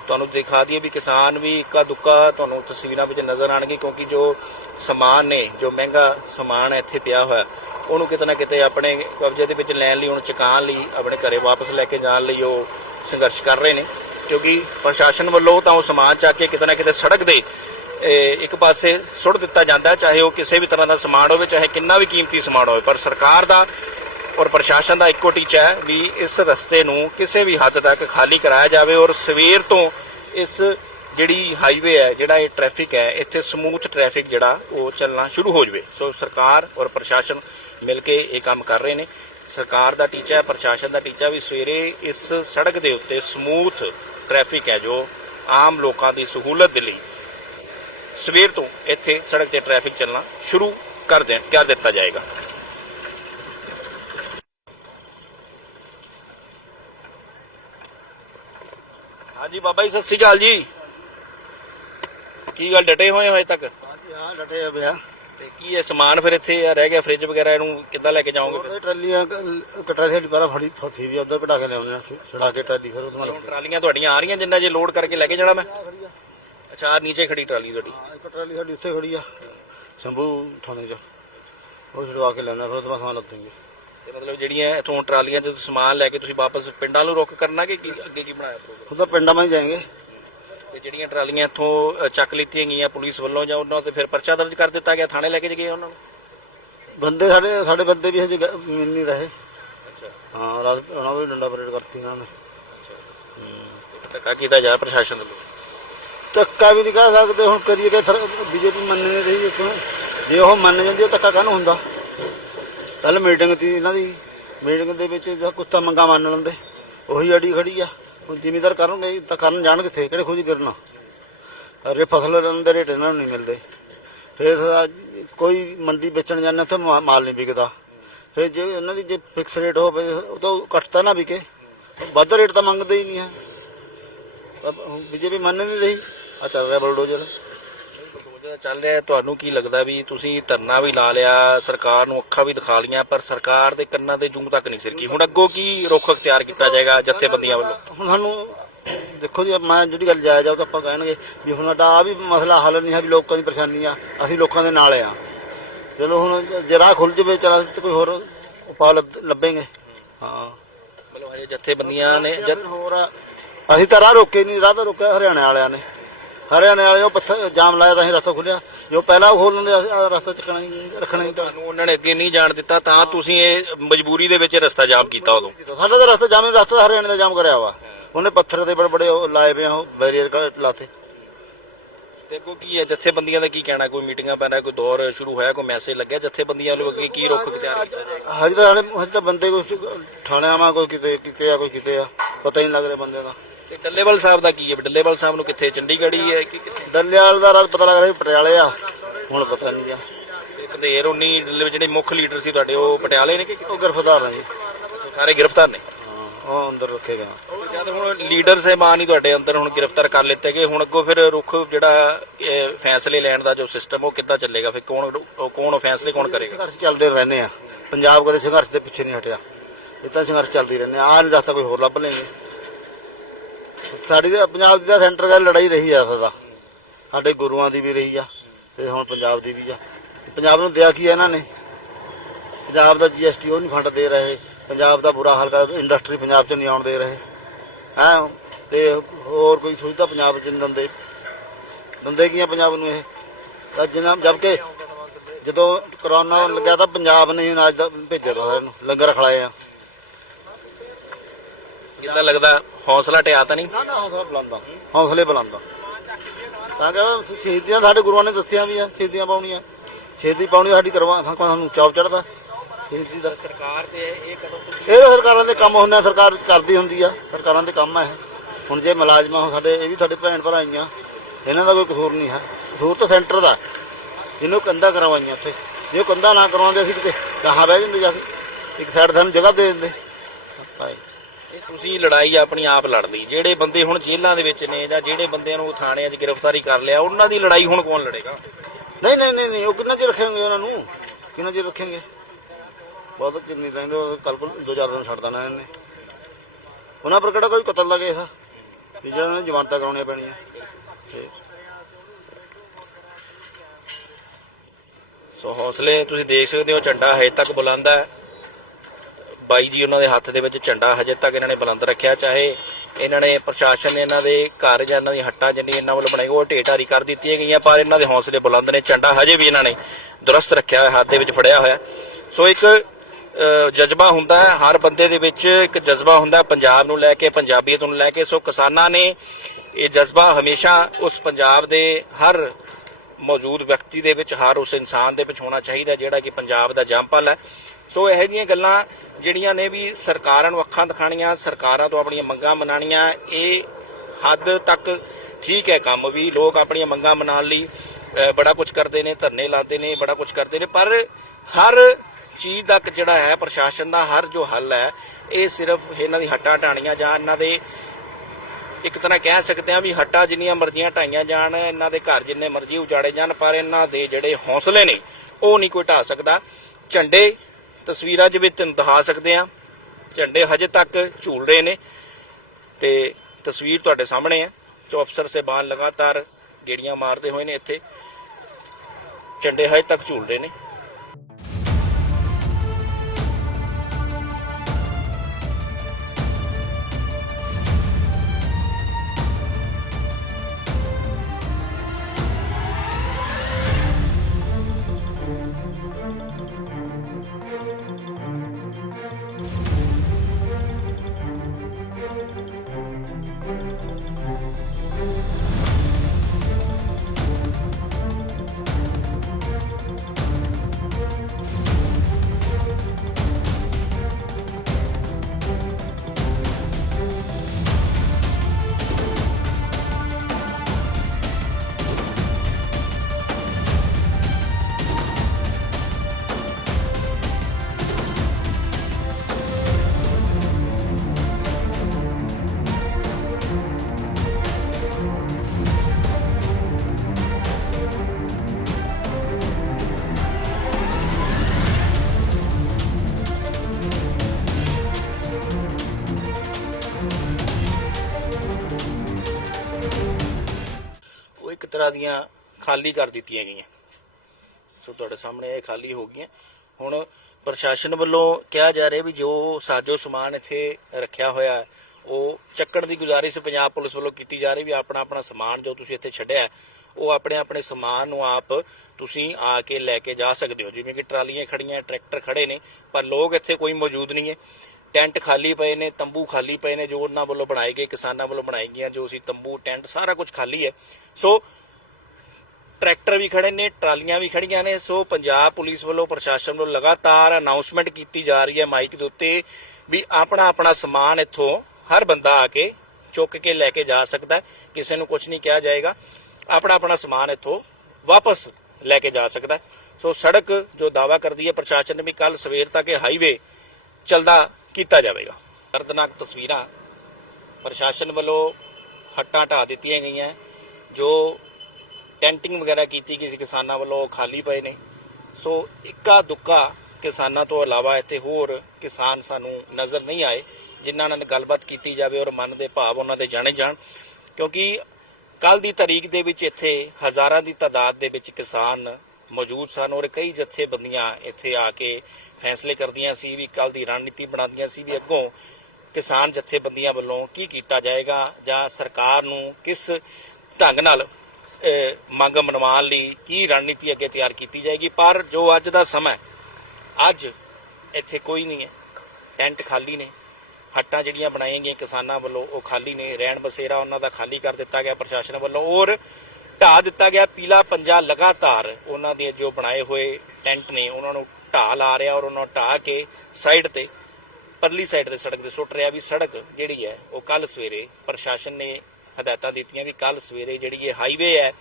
S1: ਤੁਹਾਨੂੰ ਦਿਖਾ ਦਈਏ ਵੀ ਕਿਸਾਨ ਵੀ ਇੱਕਾ ਦੁੱਕਾ ਤੁਹਾਨੂੰ ਤਸਵੀਰਾਂ ਵਿੱਚ ਨਜ਼ਰ ਆਣਗੇ ਕਿਉਂਕਿ ਜੋ ਸਮਾਨ ਨੇ, ਜੋ ਮਹਿੰਗਾ ਸਮਾਨ ਇੱਥੇ ਪਿਆ ਹੋਇਆ, ਉਹਨੂੰ ਕਿਤੇ ਨਾ ਕਿਤੇ ਆਪਣੇ ਕਬਜ਼ੇ ਦੇ ਵਿੱਚ ਲੈਣ ਲਈ, ਉਹਨੂੰ ਚੁਕਾਉਣ ਲਈ, ਆਪਣੇ ਘਰੇ ਵਾਪਸ ਲੈ ਕੇ ਜਾਣ ਲਈ ਉਹ ਸੰਘਰਸ਼ ਕਰ ਰਹੇ ਨੇ। ਕਿਉਂਕਿ ਪ੍ਰਸ਼ਾਸਨ ਵੱਲੋਂ ਤਾਂ ਉਹ ਸਮਾਨ ਚੱਕ ਕੇ ਕਿਤੇ ਨਾ ਕਿਤੇ ਸੜਕ ਦੇ ਇੱਕ ਪਾਸੇ ਸੁੱਟ ਦਿੱਤਾ ਜਾਂਦਾ ਚਾਹੇ ਉਹ ਕਿਸੇ ਵੀ ਤਰ੍ਹਾਂ ਦਾ ਸਮਾਨ ਹੋਵੇ, ਚਾਹੇ ਕਿੰਨਾ ਵੀ ਕੀਮਤੀ ਸਮਾਨ ਹੋਵੇ। ਪਰ ਸਰਕਾਰ ਦਾ ਔਰ ਪ੍ਰਸ਼ਾਸਨ ਦਾ ਇੱਕੋ ਟੀਚਾ ਹੈ ਵੀ ਇਸ ਰਸਤੇ ਨੂੰ ਕਿਸੇ ਵੀ ਹੱਦ ਤੱਕ ਖਾਲੀ ਕਰਾਇਆ ਜਾਵੇ ਔਰ ਸਵੇਰ ਤੋਂ ਇਸ ਜਿਹੜੀ ਹਾਈਵੇ ਹੈ, ਜਿਹੜਾ ਇਹ ਟ੍ਰੈਫਿਕ ਹੈ, ਇੱਥੇ ਸਮੂਥ ਟ੍ਰੈਫਿਕ ਜਿਹੜਾ ਉਹ ਚੱਲਣਾ ਸ਼ੁਰੂ ਹੋ ਜਾਵੇ। ਸੋ ਸਰਕਾਰ ਔਰ ਪ੍ਰਸ਼ਾਸਨ ਮਿਲ ਕੇ ਇਹ ਕੰਮ ਕਰ ਰਹੇ ਨੇ। ਸਰਕਾਰ ਦਾ ਟੀਚਾ ਹੈ, ਪ੍ਰਸ਼ਾਸਨ ਦਾ ਟੀਚਾ ਵੀ ਸਵੇਰੇ ਇਸ ਸੜਕ ਦੇ ਉੱਤੇ ਸਮੂਥ ਟ੍ਰੈਫਿਕ ਹੈ, ਜੋ ਆਮ ਲੋਕਾਂ ਦੀ ਸਹੂਲਤ ਦੇ ਲਈ ਸਵੇਰ ਤੋਂ ਇੱਥੇ ਸੜਕ ਤੇ ਟ੍ਰੈਫਿਕ ਚੱਲਣਾ ਸ਼ੁਰੂ ਕਰ ਦੇ ਕਰ ਦਿੱਤਾ ਜਾਏਗਾ। ਹਾਂਜੀ ਬਾਬਾ ਜੀ ਸਤਿ ਸ਼੍ਰੀ ਅਕਾਲ ਜੀ। ਕੀ ਗੱਲ ਡਟੇ ਹੋਏ ਹੋ ਅਜੇ ਤੱਕ?
S3: ਹਾਂਜੀ ਹਾਂ ਡਟੇ ਆ। ਪਿਆ
S1: ਤੇ ਕੀ ਇਹ ਸਮਾਨ ਫਿਰ ਇੱਥੇ ਆ ਰਹਿ ਗਿਆ ਫ੍ਰਿਜ ਵਗੈਰਾ ਇਹਨੂੰ ਕਿੱਦਾਂ ਲੈ ਕੇ ਜਾਓਗੇ?
S3: ਇਹ ਟਰਾਲੀਆਂ ਕਟਰਾ ਸਾਡੀ ਪਹਿਲਾਂ ਫੜੀ ਫਸੀ ਵੀ ਉਧਰ ਕਢਾ ਕੇ ਲਿਆਉਂਦੇ ਆ। ਛੜਾ ਕੇ ਟਰਾਲੀ ਫਿਰ ਉਹਦੇ ਨਾਲ
S1: ਟਰਾਲੀਆਂ ਤੁਹਾਡੀਆਂ ਆ ਰਹੀਆਂ ਜਿੰਨਾ ਜੇ ਲੋਡ ਕਰਕੇ ਲੈ ਕੇ ਜਾਣਾ ਮੈਂ? ਅੱਛਾ ਆਹ ਨੀਚੇ ਖੜੀ ਟਰਾਲੀ ਤੁਹਾਡੀ।
S3: ਹਾਂ, ਇੱਕ ਟਰਾਲੀ ਸਾਡੀ ਉੱਥੇ ਖੜੀ ਆ। ਸ਼ੰਭੂ ਥਾਣੇ 'ਚ। ਉਹ ਛੜਵਾ ਕੇ ਲੈਣਾ ਫਿਰ ਉਹਦੇ ਬਾਅਦ ਸਮਾਨ ਲੱਦ ਦੇਂਗੇ
S1: ਤੇ ਮਤਲਬ ਜਿਹੜੀਆਂ ਇੱਥੋਂ ਟਰਾਲੀਆਂ 'ਚ ਸਮਾਨ ਲੈ ਕੇ ਤੁਸੀਂ ਵਾਪਸ ਪਿੰਡਾਂ ਨੂੰ ਰੁੱਖ ਕਰਨਾ ਕਿ ਕੀ ਅੱਗੇ ਕੀ ਬਣਾਇਆ ਪ੍ਰੋਗਰਾਮ?
S3: ਉਧਰ ਪਿੰਡਾਂ ਮੈਂ ਜਾਏਂਗੇ।
S1: ਤੇ ਜਿਹੜੀਆਂ ਟਰਾਲੀਆਂ ਇੱਥੋਂ ਚੱਕ ਲਿੱਤੀਆਂ ਗਈਆਂ ਪੁਲਿਸ ਵੱਲੋਂ ਜਾਂ ਉਹਨਾਂ ਤੇ ਫਿਰ ਪਰਚਾ ਦਰਜ ਕਰ ਦਿੱਤਾ ਗਿਆ ਥਾਣੇ ਲੈ ਕੇ ਗਏ ਉਹਨਾਂ ਨੂੰ?
S3: ਬੰਦੇ ਸਾਡੇ ਸਾਡੇ ਬੰਦੇ ਵੀ ਹਜੇ ਗ- ਮਿਲ ਨਹੀਂ ਰਹੇ।
S1: ਅੱਛਾ।
S3: ਹਾਂ ਰਾਤ ਉਹਨਾਂ ਵੀ ਡੰਡਾ ਪਰੇਡ ਕਰਤੀ ਉਹਨਾਂ ਨੇ।
S1: ਧੱਕਾ ਕੀਤਾ ਜਾ ਪ੍ਰਸ਼ਾਸਨ ਵੱਲੋਂ?
S3: ਧੱਕਾ ਵੀ ਨਹੀਂ ਕਹਿ ਸਕਦੇ ਹੁਣ ਕਰੀਏ ਕਿ ਬੀਜੇਪੀ ਮੰਨ ਨਹੀਂ ਰਹੀ ਇੱਥੋਂ ਜੇ ਉਹ ਮੰਨ ਜਾਂਦੀ ਉਹ ਧੱਕਾ ਕਾਹਨੂੰ ਹੁੰਦਾ? ਕੱਲ ਮੀਟਿੰਗ ਸੀ ਇਹਨਾਂ ਦੀ। ਮੀਟਿੰਗ ਦੇ ਵਿੱਚ ਜਾਂ ਕੁਛ ਤਾਂ ਮੰਗਾ ਮੰਨ ਲੈਂਦੇ। ਉਹੀ ਅੜੀ ਖੜੀ ਆ। ਹੁਣ ਜ਼ਿਮੀਦਾਰ ਕਰਨਗੇ, ਤਾਂ ਕਰਨ ਜਾਣ ਕਿੱਥੇ ਕਿਹੜੇ ਖੋਜ ਕਰਨਾ? ਅਰੇ ਫਸਲ ਦੇ ਰੇਟ ਇਹਨਾਂ ਨੂੰ ਨਹੀਂ ਮਿਲਦੇ। ਫਿਰ ਕੋਈ ਮੰਡੀ ਵੇਚਣ ਜਾਂਦਾ ਤੇ ਮਾ- ਮਾਲ ਨਹੀਂ ਵਿਕਦਾ। ਫਿਰ ਜੇ ਉਹਨਾਂ ਦੀ ਜੇ ਫਿਕਸ ਰੇਟ ਹੋਵੇ, ਉਹ ਤਾਂ ਘਟਦਾ ਨਾ ਵਿਕੇ। ਵੱਧ ਰੇਟ ਤਾਂ ਮੰਗਦੇ ਹੀ ਨਹੀਂ ਹੈ ਬੀਜੇਪੀ ਮੰਨ ਨਹੀਂ ਰਹੀ ਆ ਚੱਲ ਰਿਹਾ ਬਲਡੋਜ਼ਰ।
S1: ਚੱਲ ਰਿਹਾ ਤੁਹਾਨੂੰ ਕੀ ਲੱਗਦਾ ਵੀ ਤੁਸੀਂ ਧਰਨਾ ਵੀ ਲਾ ਲਿਆ ਸਰਕਾਰ ਨੂੰ ਅੱਖਾਂ ਵੀ ਦਿਖਾ ਲੀਆਂ ਪਰ ਸਰਕਾਰ ਦੇ ਕੰਨਾਂ ਦੇ ਜੂੰ ਤੱਕ ਨਹੀਂ ਸਿਰਕੀ ਹੁਣ ਅੱਗੋਂ ਕੀ ਰੁਖ ਅਖਤਿਆਰ ਕੀਤਾ ਜਾਏਗਾ ਜਥੇਬੰਦੀਆਂ ਵੱਲੋਂ?
S3: ਹੁਣ ਸਾਨੂੰ ਦੇਖੋ ਜੀ ਮੈਂ ਜਿਹੜੀ ਗੱਲ ਜਾਇਜ਼ ਆ ਉਹ ਤਾਂ ਆਪਾਂ ਕਹਿਣਗੇ ਵੀ ਹੁਣ ਸਾਡਾ ਆ ਵੀ ਮਸਲਾ ਹੱਲ ਨਹੀਂ ਹੈ ਵੀ ਲੋਕਾਂ ਦੀ ਪਰੇਸ਼ਾਨੀ ਆ ਅਸੀਂ ਲੋਕਾਂ ਦੇ ਨਾਲ ਆ। ਚਲੋ ਹੁਣ ਜੇ ਰਾਹ ਖੁੱਲ ਜਵੇ ਚਲਾ ਤੇ ਕੋਈ ਹੋਰ ਉਪਾਅ ਲੱਭ- ਲੱਭेंगे ਹਾਂ।
S1: ਮਤਲਬ ਹਜੇ ਜਥੇਬੰਦੀਆਂ ਨੇ
S3: ਜਦ ਹੋਰ ਆ, ਅਸੀਂ ਤਾਂ ਰਾਹ ਰੋਕੇ ਨਹੀਂ ਰਾਹ ਤਾਂ ਰੋਕਿਆ ਹਰਿਆਣੇ ਵਾਲਿਆਂ ਨੇ। ਹਰਿਆਣੇ ਵਾਲੇ ਉਹ ਪੱਥਰ ਜਾਮ ਲਾਇਆ ਤਾਂ ਅਸੀਂ ਰਸਤਾ ਖੁੱਲਿਆ ਜੋ ਪਹਿਲਾਂ ਉਹ ਖੋਲ ਲੈਂਦੇ ਅਸੀਂ ਆਹ ਰਸਤਾ ਚੱਕਣਾ ਹੀ ਰੱਖਣਾ ਹੀ ਤਾਂ
S1: ਤੁਹਾਨੂੰ ਉਹਨਾਂ ਨੇ ਅੱਗੇ ਨਹੀਂ ਜਾਣ ਦਿੱਤਾ ਤਾਂ ਤੁਸੀਂ ਇਹ ਮਜਬੂਰੀ ਦੇ ਵਿੱਚ ਰਸਤਾ ਜਾਮ ਕੀਤਾ ਉਦੋਂ।
S3: ਸਾਡਾ ਤਾਂ ਰਸਤਾ ਜਾਮ ਰਸਤਾ ਹਰਿਆਣੇ ਦਾ ਜਾਮ ਕਰਿਆ ਵਾ। ਉਹਨੇ ਪੱਥਰ ਦੇ ਬੜੇ ਬੜੇ ਉਹ ਲਾਏ ਪਏ ਆ ਉਹ ਬੈਰੀਅਰ ਲਾਤੇ।
S1: ਤੇ ਅੱਗੋਂ ਕੀ ਹੈ ਜਥੇਬੰਦੀਆਂ ਦਾ ਕੀ ਕਹਿਣਾ? ਕੋਈ ਮੀਟਿੰਗਾਂ ਪੈਣਾ ਕੋਈ ਦੌਰ ਸ਼ੁਰੂ ਹੋਇਆ ਕੋਈ ਮੈਸੇਜ ਲੱਗਿਆ ਜਥੇਬੰਦੀਆਂ ਵੱਲੋਂ ਅੱਗੇ ਕੀ ਰੁਖ ਅਖਤਿਆਰ ਕੀਤਾ ਜਾਏਗਾ?
S3: ਹਜੇ ਤਾਂ ਹਜੇ ਤਾਂ ਬੰਦੇ ਕੋਈ ਥਾਣੇ ਆਵਾਂ ਕੋਈ ਕਿਤੇ ਕਿਤੇ ਆ ਕੋਈ ਕਿਤੇ ਆ। ਪਤਾ ਹੀ ਨਹੀਂ ਲੱਗ ਰਿਹਾ ਬੰਦੇ ਦਾ।
S1: ਤੇ ਡੱਲੇਵਾਲ ਸਾਹਿਬ ਦਾ ਕੀ ਹੈ? ਡੱਲੇਵਾਲ ਸਾਹਿਬ ਨੂੰ ਕਿੱਥੇ? ਚੰਡੀਗੜ੍ਹ ਹੀ ਹੈ ਕਿ ਕਿੱਥੇ?
S3: ਦੱਲਿਆਲ ਦਾ ਰਾਤ ਪਤਾ ਲੱਗ ਰਿਹਾ ਵੀ ਪਟਿਆਲੇ ਆ। ਹੁਣ ਪਤਾ ਨਹੀਂ ਗਿਆ
S1: ਕੰਦੇਰ ਉਨੀ ਡੱਲੇ ਜਿਹੜੇ ਮੁੱਖ ਲੀਡਰ ਸੀ ਤੁਹਾਡੇ ਉਹ ਪਟਿਆਲੇ ਨੇ ਕਿ
S3: ਉਹ ਗ੍ਰਿਫਤਾਰ ਨੇ
S1: ਸਾਰੇ ਗ੍ਰਿਫਤਾਰ ਨੇ?
S3: ਹਾਂ, ਉਹ ਅੰਦਰ ਰੱਖੇ ਗਏ
S1: ਜਦ ਹੁਣ ਲੀਡਰ ਸਹਿਬਾਨ ਹੀ ਤੁਹਾਡੇ ਅੰਦਰ ਹੁਣ ਗ੍ਰਿਫਤਾਰ ਕਰ ਲਿੱਤੇ ਗਏ ਹੁਣ ਅੱਗੋਂ ਫਿਰ ਰੁਖ ਜਿਹੜਾ ਫੈਸਲੇ ਲੈਣ ਦਾ ਜੋ ਸਿਸਟਮ ਉਹ ਕਿੱਦਾਂ ਚੱਲੇਗਾ? ਫਿਰ ਕੌਣ ਕੌਣ ਫੈਸਲੇ ਕੌਣ ਕਰੇਗਾ?
S3: ਸੰਘਰਸ਼ ਚੱਲਦੇ ਰਹਿੰਦੇ ਆ। ਪੰਜਾਬ ਕਦੇ ਸੰਘਰਸ਼ ਦੇ ਪਿੱਛੇ ਨਹੀਂ ਹਟਿਆ। ਇਹ ਤਾਂ ਸੰਘਰਸ਼ ਚੱਲਦੇ ਰਹਿੰਦੇ ਆ। ਆਹ ਨਹੀਂ ਰਸਤਾ ਕੋਈ ਹੋਰ ਲੱਭ ਲੈਂਗੇ ਸਾਡੀ ਤਾਂ ਪੰਜਾਬ ਦੀ ਤਾਂ ਸੈਂਟਰ ਦਾ ਲੜਾਈ ਰਹੀ ਆ ਸਦਾ। ਸਾਡੇ ਗੁਰੂਆਂ ਦੀ ਵੀ ਰਹੀ ਆ ਤੇ ਹੁਣ ਪੰਜਾਬ ਦੀ ਵੀ ਆ। ਪੰਜਾਬ ਨੂੰ ਦਿਆ ਕੀ ਆ ਇਹਨਾਂ ਨੇ? ਪੰਜਾਬ ਦਾ ਜੀਐਸਟੀ ਉਹ ਨਹੀਂ ਫੰਡ ਦੇ ਰਹੇ। ਪੰਜਾਬ ਦਾ ਬੁਰਾ ਹਾਲ ਕਰ ਇੰਡਸਟਰੀ ਪੰਜਾਬ 'ਚ ਨਹੀਂ ਆਉਣ ਦੇ ਰਹੇ। ਹੈ? ਤੇ ਹੋਰ ਕੋਈ ਸੁਵਿਧਾ ਪੰਜਾਬ 'ਚ ਨਹੀਂ ਦਿੰਦੇ? ਦਿੰਦੇ ਕੀ ਆ ਪੰਜਾਬ ਨੂੰ ਇਹ? ਤਾਂ ਜਿਨ੍ਹਾਂ ਜਦਕਿ ਜਦੋਂ ਕਰੋਨਾ ਲੱਗਿਆ ਤਾਂ ਪੰਜਾਬ ਨੇ ਅਨਾਜ ਦਾ ਭੇਜਿਆ ਸਾਰਿਆਂ ਨੂੰ। ਲੰਗਰ ਖਲਾਏ ਆ।
S1: ਕਿੱਦਾਂ ਲੱਗਦਾ? ਹੌਸਲਾ ਟਿਆ ਤਾਂ ਨਹੀਂ?
S3: ਨਾ ਨਾ ਹੌਸਲਾ ਬੁਲੰਦਾ ਹੌਸਲੇ ਬੁਲੰਦਾ ਤਾਂ ਕਿ ਸ਼ਹੀਦੀਆਂ ਸਾਡੇ ਗੁਰੂਆਂ ਨੇ ਦੱਸਿਆ ਵੀ ਆ ਸ਼ਹੀਦੀਆਂ ਪਾਉਣੀਆਂ। ਸ਼ਹੀਦੀ ਪਾਉਣੀ ਸਾਡੀ ਕਰਵਾ ਸਾਨੂੰ ਚਾਪ ਚੜਦਾ ਸ਼ਹੀਦੀ ਦਾ
S1: ਸਰਕਾਰ ਤੇ ਇਹ ਕਦੋਂ
S3: ਇਹ ਤਾਂ ਸਰਕਾਰਾਂ ਦੇ ਕੰਮ ਹੁੰਦੇ ਆ ਸਰਕਾਰ ਕਰਦੀ ਹੁੰਦੀ ਆ ਸਰਕਾਰਾਂ ਦੇ ਕੰਮ ਆ ਇਹ। ਹੁਣ ਜੇ ਮੁਲਾਜ਼ਮਾਂ ਸਾਡੇ ਇਹ ਵੀ ਸਾਡੇ ਭੈਣ ਭਰਾਈਆਂ ਇਹਨਾਂ ਦਾ ਕੋਈ ਕਸੂਰ ਨਹੀਂ ਹੈ। ਕਸੂਰ ਤਾਂ ਸੈਂਟਰ ਦਾ ਜਿਹਨੂੰ ਕੰਧਾ ਕਰਵਾਈਆਂ ਇੱਥੇ ਜੇ ਉਹ ਕੰਧਾ ਨਾ ਕਰਵਾਉਂਦੇ ਅਸੀਂ ਕਿਤੇ ਗਾਹਾਂ ਬਹਿ ਜਾਂਦੇ ਜਾ ਕੇ। ਇੱਕ ਸਾਈਡ ਸਾਨੂੰ ਜਗ੍ਹਾ ਦੇ ਦਿੰਦੇ। ਤਾਂ ਇਹ
S1: ਤੁਸੀਂ ਲੜਾਈ ਆਪਣੀ ਆਪ ਲੜਦੀ ਜਿਹੜੇ ਬੰਦੇ ਹੁਣ ਜੇਲ੍ਹਾਂ ਦੇ ਵਿੱਚ ਨੇ ਜਾਂ ਜਿਹੜੇ ਬੰਦਿਆਂ ਨੂੰ ਥਾਣਿਆਂ 'ਚ ਗ੍ਰਿਫਤਾਰੀ ਕਰ ਲਿਆ ਉਹਨਾਂ ਦੀ ਲੜਾਈ ਹੁਣ ਕੌਣ ਲੜੇਗਾ?
S3: ਨਹੀਂ ਨਹੀਂ ਨਹੀਂ ਨਹੀਂ ਉਹ ਕਿੰਨਾ ਚਿਰ ਰੱਖਣਗੇ ਉਹਨਾਂ ਨੂੰ? ਕਿੰਨਾ ਚਿਰ ਰੱਖਣਗੇ? ਬਹੁਤ ਨਹੀਂ ਰਹਿੰਦੇ ਕੱਲ ਕੋਲ ਦੋ ਚਾਰ ਦਿਨ ਛੱਡ ਦੇਣਾ ਇਹਨੇ। ਉਹਨਾਂ ਪਰ ਕਿਹੜਾ ਕੋਈ ਕਤਲ ਆ? ਵੀ ਜਿਹੜਾ ਉਹਨਾਂ ਨੇ ਜ਼ਮਾਨਤਾਂ ਕਰਾਉਣੀਆਂ ਪੈਣੀਆਂ। ਤੇ
S1: ਸੋ ਹੌਸਲੇ ਤੁਸੀਂ ਦੇਖ ਸਕਦੇ ਹੋ ਝੰਡਾ ਹਜੇ ਤੱਕ ਬੁਲੰਦ ਹੈ। ਬਾਈ ਜੀ ਉਹਨਾਂ ਦੇ ਹੱਥ ਦੇ ਵਿੱਚ ਝੰਡਾ ਹਜੇ ਤੱਕ ਇਹਨਾਂ ਨੇ ਬੁਲੰਦ ਰੱਖਿਆ, ਚਾਹੇ ਇਹਨਾਂ ਨੇ ਪ੍ਰਸ਼ਾਸਨ ਨੇ ਇਹਨਾਂ ਦੇ ਘਰ ਜਾਂ ਇਹਨਾਂ ਦੀ ਹੱਟਾਂ ਜਿੰਨੀ ਇਹਨਾਂ ਵੱਲ ਬਣਾਈ, ਉਹ ਢੇਟਾਰੀ ਕਰ ਦਿੱਤੀਆਂ ਗਈਆਂ, ਪਰ ਇਹਨਾਂ ਦੇ ਹੌਸਲੇ ਬੁਲੰਦ ਨੇ, ਝੰਡਾ ਹਜੇ ਵੀ ਇਹਨਾਂ ਨੇ ਦੁਰਸਤ ਰੱਖਿਆ ਹੋਇਆ, ਹੱਥ ਦੇ ਵਿੱਚ ਫੜਿਆ ਹੋਇਆ। ਸੋ ਇੱਕ ਜਜ਼ਬਾ ਹੁੰਦਾ ਹੈ, ਹਰ ਬੰਦੇ ਦੇ ਵਿੱਚ ਇੱਕ ਜਜ਼ਬਾ ਹੁੰਦਾ ਪੰਜਾਬ ਨੂੰ ਲੈ ਕੇ, ਪੰਜਾਬੀਅਤ ਨੂੰ ਲੈ ਕੇ। ਸੋ ਕਿਸਾਨਾਂ ਨੇ ਇਹ ਜਜ਼ਬਾ ਹਮੇਸ਼ਾ ਉਸ ਪੰਜਾਬ ਦੇ ਹਰ ਮੌਜੂਦ ਵਿਅਕਤੀ ਦੇ ਵਿੱਚ, ਹਰ ਉਸ ਇਨਸਾਨ ਦੇ ਵਿੱਚ ਹੋਣਾ ਚਾਹੀਦਾ, ਜਿਹੜਾ ਕਿ ਪੰਜਾਬ ਦਾ ਜੰਪਲ ਹੈ। ਸੋ ਇਹੋ ਜਿਹੀਆਂ ਗੱਲਾਂ ਜਿਹੜੀਆਂ ਨੇ ਵੀ ਸਰਕਾਰਾਂ ਨੂੰ ਅੱਖਾਂ ਦਿਖਾਣੀਆਂ ਸਰਕਾਰਾਂ ਤੋਂ ਆਪਣੀਆਂ ਮੰਗਾਂ ਮਨਾਣੀਆਂ ਇਹ ਹੱਦ ਤੱਕ ਠੀਕ ਹੈ ਕੰਮ ਵੀ। ਲੋਕ ਆਪਣੀਆਂ ਮੰਗਾਂ ਮਨਾਉਣ ਲਈ ਬੜਾ ਕੁਝ ਕਰਦੇ ਨੇ, ਧਰਨੇ ਲਾਉਂਦੇ ਨੇ, ਬੜਾ ਕੁਝ ਕਰਦੇ ਨੇ, ਪਰ ਹਰ ਚੀਜ਼ ਦਾ ਜਿਹੜਾ ਹੈ ਪ੍ਰਸ਼ਾਸਨ ਦਾ ਹਰ ਜੋ ਹੱਲ ਹੈ, ਇਹ ਸਿਰਫ ਇਹਨਾਂ ਦੀ ਹੱਟਾਂ ਢਾਣੀਆਂ ਜਾਂ ਇਹਨਾਂ ਦੇ ਇੱਕ ਤਰ੍ਹਾਂ ਕਹਿ ਸਕਦੇ ਆ ਵੀ ਹੱਟਾਂ ਜਿੰਨੀਆਂ ਮਰਜ਼ੀਆਂ ਢਾਈਆਂ ਜਾਣ, ਇਹਨਾਂ ਦੇ ਘਰ ਜਿੰਨੇ ਮਰਜ਼ੀ ਉਜਾੜੇ ਜਾਣ, ਪਰ ਇਹਨਾਂ ਦੇ ਜਿਹੜੇ ਹੌਸਲੇ ਨੇ, ਉਹ ਨਹੀਂ ਕੋਈ ਢਾ ਸਕਦਾ। ਝੰਡੇ ਤਸਵੀਰਾਂ ਦੇ ਵਿੱਚ ਤੁਹਾਨੂੰ ਦਿਖਾ ਸਕਦੇ ਆ ਝੰਡੇ ਹਜੇ ਤੱਕ ਝੂਲ ਰਹੇ ਨੇ ਤੇ ਤਸਵੀਰ ਤੁਹਾਡੇ ਸਾਹਮਣੇ ਹੈ। ਜੋ ਅਫਸਰ ਸਹਿਬਾਨ ਲਗਾਤਾਰ ਗੇੜੀਆਂ ਮਾਰਦੇ ਹੋਏ ਨੇ ਇੱਥੇ। ਝੰਡੇ ਹਜੇ ਤੱਕ ਝੂਲ ਰਹੇ ਨੇ। ਤਰ੍ਹਾਂ ਦੀਆਂ ਖਾਲੀ ਕਰ ਦਿੱਤੀਆਂ ਗਈਆਂ। ਸੋ ਤੁਹਾਡੇ ਸਾਹਮਣੇ ਇਹ ਖਾਲੀ ਹੋ ਗਈਆਂ। ਹੁਣ ਪ੍ਰਸ਼ਾਸਨ ਵੱਲੋਂ ਕਿਹਾ ਜਾ ਰਿਹਾ ਵੀ ਜੋ ਸਾਜੋ ਸਮਾਨ ਇੱਥੇ ਰੱਖਿਆ ਹੋਇਆ ਉਹ ਚੱਕਣ ਦੀ ਗੁਜ਼ਾਰਿਸ਼ ਪੰਜਾਬ ਪੁਲਿਸ ਵੱਲੋਂ ਕੀਤੀ ਜਾ ਰਹੀ ਵੀ ਆਪਣਾ ਆਪਣਾ ਸਮਾਨ ਜੋ ਤੁਸੀਂ ਇੱਥੇ ਛੱਡਿਆ ਉਹ ਆਪਣੇ ਆਪਣੇ ਸਮਾਨ ਨੂੰ ਆਪ ਤੁਸੀਂ ਆ ਕੇ ਲੈ ਕੇ ਜਾ ਸਕਦੇ ਹੋ। ਜਿਵੇਂ ਕਿ ਟਰਾਲੀਆਂ ਖੜੀਆਂ, ਟਰੈਕਟਰ ਖੜੇ ਨੇ, ਪਰ ਲੋਕ ਇੱਥੇ ਕੋਈ ਮੌਜੂਦ ਨਹੀਂ ਹੈ। ਟੈਂਟ ਖਾਲੀ ਪਏ ਨੇ, ਤੰਬੂ ਖਾਲੀ ਪਏ ਨੇ ਜੋ ਉਹਨਾਂ ਵੱਲੋਂ ਬਣਾਏ ਗਏ, ਕਿਸਾਨਾਂ ਵੱਲੋਂ ਬਣਾਏ ਗਈਆਂ ਜੋ ਸੀ ਤੰਬੂ, ਟੈਂਟ ਸਾਰਾ ਕੁਝ ਖਾਲੀ ਹੈ। ਸੋ ਟਰੈਕਟਰ ਵੀ ਖੜੇ ਨੇ, ਟਰਾਲੀਆਂ ਵੀ ਖੜੀਆਂ ਨੇ, ਸੋ ਪੰਜਾਬ ਪੁਲਿਸ ਵੱਲੋਂ, ਪ੍ਰਸ਼ਾਸਨ ਵੱਲੋਂ ਲਗਾਤਾਰ ਅਨਾਉਂਸਮੈਂਟ ਕੀਤੀ ਜਾ ਰਹੀ ਹੈ ਮਾਈਕ ਦੇ ਉੱਤੇ ਵੀ ਆਪਣਾ ਆਪਣਾ ਸਮਾਨ ਇੱਥੋਂ ਹਰ ਬੰਦਾ ਆ ਕੇ ਚੁੱਕ ਕੇ ਲੈ ਕੇ ਜਾ ਸਕਦਾ ਕਿਸੇ ਨੂੰ ਕੁਝ ਨਹੀਂ ਕਿਹਾ ਜਾਏਗਾ। ਆਪਣਾ ਆਪਣਾ ਸਮਾਨ ਇੱਥੋਂ ਵਾਪਸ ਲੈ ਕੇ ਜਾ ਸਕਦਾ ਸੋ ਸੜਕ ਜੋ ਦਾਵਾ ਕਰਦੀ ਹੈ, ਪ੍ਰਸ਼ਾਸਨ ਨੇ ਵੀ ਕੱਲ ਸਵੇਰ ਤੱਕ ਇਹ ਹਾਈਵੇ ਚਲਦਾ ਕੀਤਾ ਜਾਵੇਗਾ। ਦਰਦਨਾਕ ਤਸਵੀਰਾਂ ਪ੍ਰਸ਼ਾਸਨ ਵੱਲੋਂ ਹੱਟਾਂ ਢਾ ਦਿੱਤੀਆਂ ਗਈਆਂ, ਜੋ ਟੈਂਟਿੰਗ ਵਗੈਰਾ ਕੀਤੀ ਗਈ ਸੀ ਕਿਸਾਨਾਂ ਵੱਲੋਂ ਖਾਲੀ ਪਏ ਨੇ। ਸੋ ਇੱਕਾ ਦੁੱਕਾ ਕਿਸਾਨਾਂ ਤੋਂ ਇਲਾਵਾ ਇੱਥੇ ਹੋਰ ਕਿਸਾਨ ਸਾਨੂੰ ਨਜ਼ਰ ਨਹੀਂ ਆਏ, ਜਿਨ੍ਹਾਂ ਨਾਲ ਗੱਲਬਾਤ ਕੀਤੀ ਜਾਵੇ ਔਰ ਮਨ ਦੇ ਭਾਵ ਉਹਨਾਂ ਦੇ ਜਾਣੇ ਜਾਣ। ਕਿਉਂਕਿ ਕੱਲ ਦੀ ਤਾਰੀਖ ਦੇ ਵਿੱਚ ਇੱਥੇ ਹਜ਼ਾਰਾਂ ਦੀ ਤਾਦਾਦ ਦੇ ਵਿੱਚ ਕਿਸਾਨ ਮੌਜੂਦ ਸਨ ਔਰ ਕਈ ਜਥੇਬੰਦੀਆਂ ਇੱਥੇ ਆ ਕੇ ਫੈਸਲੇ ਕਰਦੀਆਂ ਸੀ ਵੀ ਕੱਲ ਦੀ ਰਣਨੀਤੀ ਬਣਾਉਂਦੀਆਂ ਸੀ ਵੀ ਅੱਗੋਂ ਕਿਸਾਨ ਜਥੇਬੰਦੀਆਂ ਵੱਲੋਂ ਕੀ ਕੀਤਾ ਜਾਏਗਾ ਜਾਂ ਸਰਕਾਰ ਨੂੰ ਕਿਸ ਢੰਗ ਨਾਲ ਮੰਗ ਮਨਵਾਉਣ ਲਈ ਕੀ ਰਣਨੀਤੀ ਅੱਗੇ ਤਿਆਰ ਕੀਤੀ ਜਾਏਗੀ? ਪਰ ਜੋ ਅੱਜ ਦਾ ਸਮਾਂ ਅੱਜ ਇੱਥੇ ਕੋਈ ਨਹੀਂ ਹੈ। ਟੈਂਟ ਖਾਲੀ ਨੇ। ਹੱਟਾਂ ਜਿਹੜੀਆਂ ਬਣਾਈਆਂ ਗਈਆਂ ਕਿਸਾਨਾਂ ਵੱਲੋਂ, ਉਹ ਖਾਲੀ ਨੇ। ਰਹਿਣ ਬਸੇਰਾ ਉਹਨਾਂ ਦਾ ਖਾਲੀ ਕਰ ਦਿੱਤਾ ਗਿਆ ਪ੍ਰਸ਼ਾਸਨ ਵੱਲੋਂ। ਔਰ ਢਾ ਦਿੱਤਾ ਗਿਆ ਪੀਲਾ ਪੰਜਾ ਲਗਾਤਾਰ ਉਹਨਾਂ ਦੇ ਜੋ ਬਣਾਏ ਹੋਏ ਟੈਂਟ ਨੇ, ਉਹਨਾਂ ਨੂੰ ਢਾ ਲਾ ਰਿਹਾ ਔਰ ਉਹਨਾਂ ਨੂੰ ਢਾ ਕੇ ਸਾਈਡ ਤੇ, ਪਰਲੀ ਸਾਈਡ ਤੇ ਸੜਕ ਤੇ ਸੁੱਟ ਰਿਹਾ ਵੀ ਸੜਕ ਜਿਹੜੀ ਹੈ, ਉਹ ਕੱਲ ਸਵੇਰੇ ਪ੍ਰਸ਼ਾਸਨ ਨੇ ਹਦਾਇਤਾਂ ਦਿੱਤੀਆਂ ਵੀ ਕੱਲ ਸਵੇਰੇ ਜਿਹੜੀ ਇਹ ਹਾਈਵੇ ਹੈ,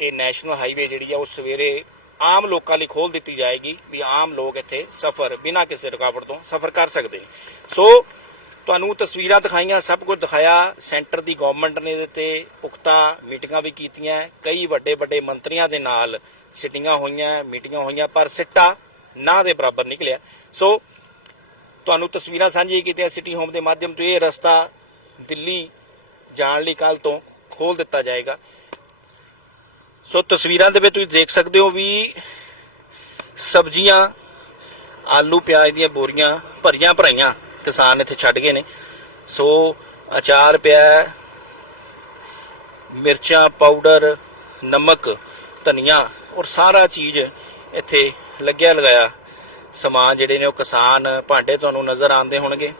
S1: ਇਹ ਨੈਸ਼ਨਲ ਹਾਈਵੇ ਜਿਹੜੀ ਆ, ਉਹ ਸਵੇਰੇ ਆਮ ਲੋਕਾਂ ਲਈ ਖੋਲ ਦਿੱਤੀ ਜਾਏਗੀ ਵੀ ਆਮ ਲੋਕ ਇੱਥੇ ਸਫ਼ਰ ਬਿਨਾਂ ਕਿਸੇ ਰੁਕਾਵਟ ਤੋਂ ਸਫ਼ਰ ਕਰ ਸਕਦੇ ਸੋ ਤੁਹਾਨੂੰ ਤਸਵੀਰਾਂ ਦਿਖਾਈਆਂ, ਸਭ ਕੁਝ ਦਿਖਾਇਆ ਸੈਂਟਰ ਦੀ ਗਵਰਨਮੈਂਟ ਨੇ ਇਹਦੇ ਤੇ ਪੁਖਤਾ ਮੀਟਿੰਗਾਂ ਵੀ ਕੀਤੀਆਂ, ਕਈ ਵੱਡੇ ਵੱਡੇ ਮੰਤਰੀਆਂ ਦੇ ਨਾਲ ਸਿਟਿੰਗਾਂ ਹੋਈਆਂ, ਮੀਟਿੰਗਾਂ ਹੋਈਆਂ, ਪਰ ਸਿੱਟਾ ਨਾ ਦੇ ਬਰਾਬਰ ਨਿਕਲਿਆ। ਸੋ ਤੁਹਾਨੂੰ ਤਸਵੀਰਾਂ ਸਾਂਝੀਆਂ ਕੀਤੀਆਂ ਸਿਟੀ ਹੋਮ ਦੇ ਮਾਧਿਅਮ ਤੋਂ, ਇਹ ਰਸਤਾ ਦਿੱਲੀ ਜਾਣ ਲਈ ਕੱਲ ਤੋਂ ਖੋਲ ਦਿੱਤਾ ਜਾਏਗਾ। ਸੋ ਤਸਵੀਰਾਂ ਦੇ ਵਿੱਚ ਤੁਸੀਂ ਦੇਖ ਸਕਦੇ ਹੋ ਵੀ ਸਬਜ਼ੀਆਂ, ਆਲੂ, ਪਿਆਜ਼ ਦੀਆਂ ਬੋਰੀਆਂ ਭਰੀਆਂ ਭਰਾਈਆਂ ਕਿਸਾਨ ਇੱਥੇ ਛੱਡ ਗਏ ਨੇ। ਸੋ ਅਚਾਰ ਪਿਆ, ਮਿਰਚਾਂ, ਪਾਊਡਰ, ਨਮਕ, ਧਨੀਆ ਔਰ ਸਾਰਾ ਚੀਜ਼ ਇੱਥੇ ਲੱਗਿਆ ਲਗਾਇਆ ਸਮਾਨ ਜਿਹੜੇ ਨੇ ਉਹ ਕਿਸਾਨ ਭਾਂਡੇ ਤੁਹਾਨੂੰ ਨਜ਼ਰ ਆਉਂਦੇ ਹੋਣਗੇ।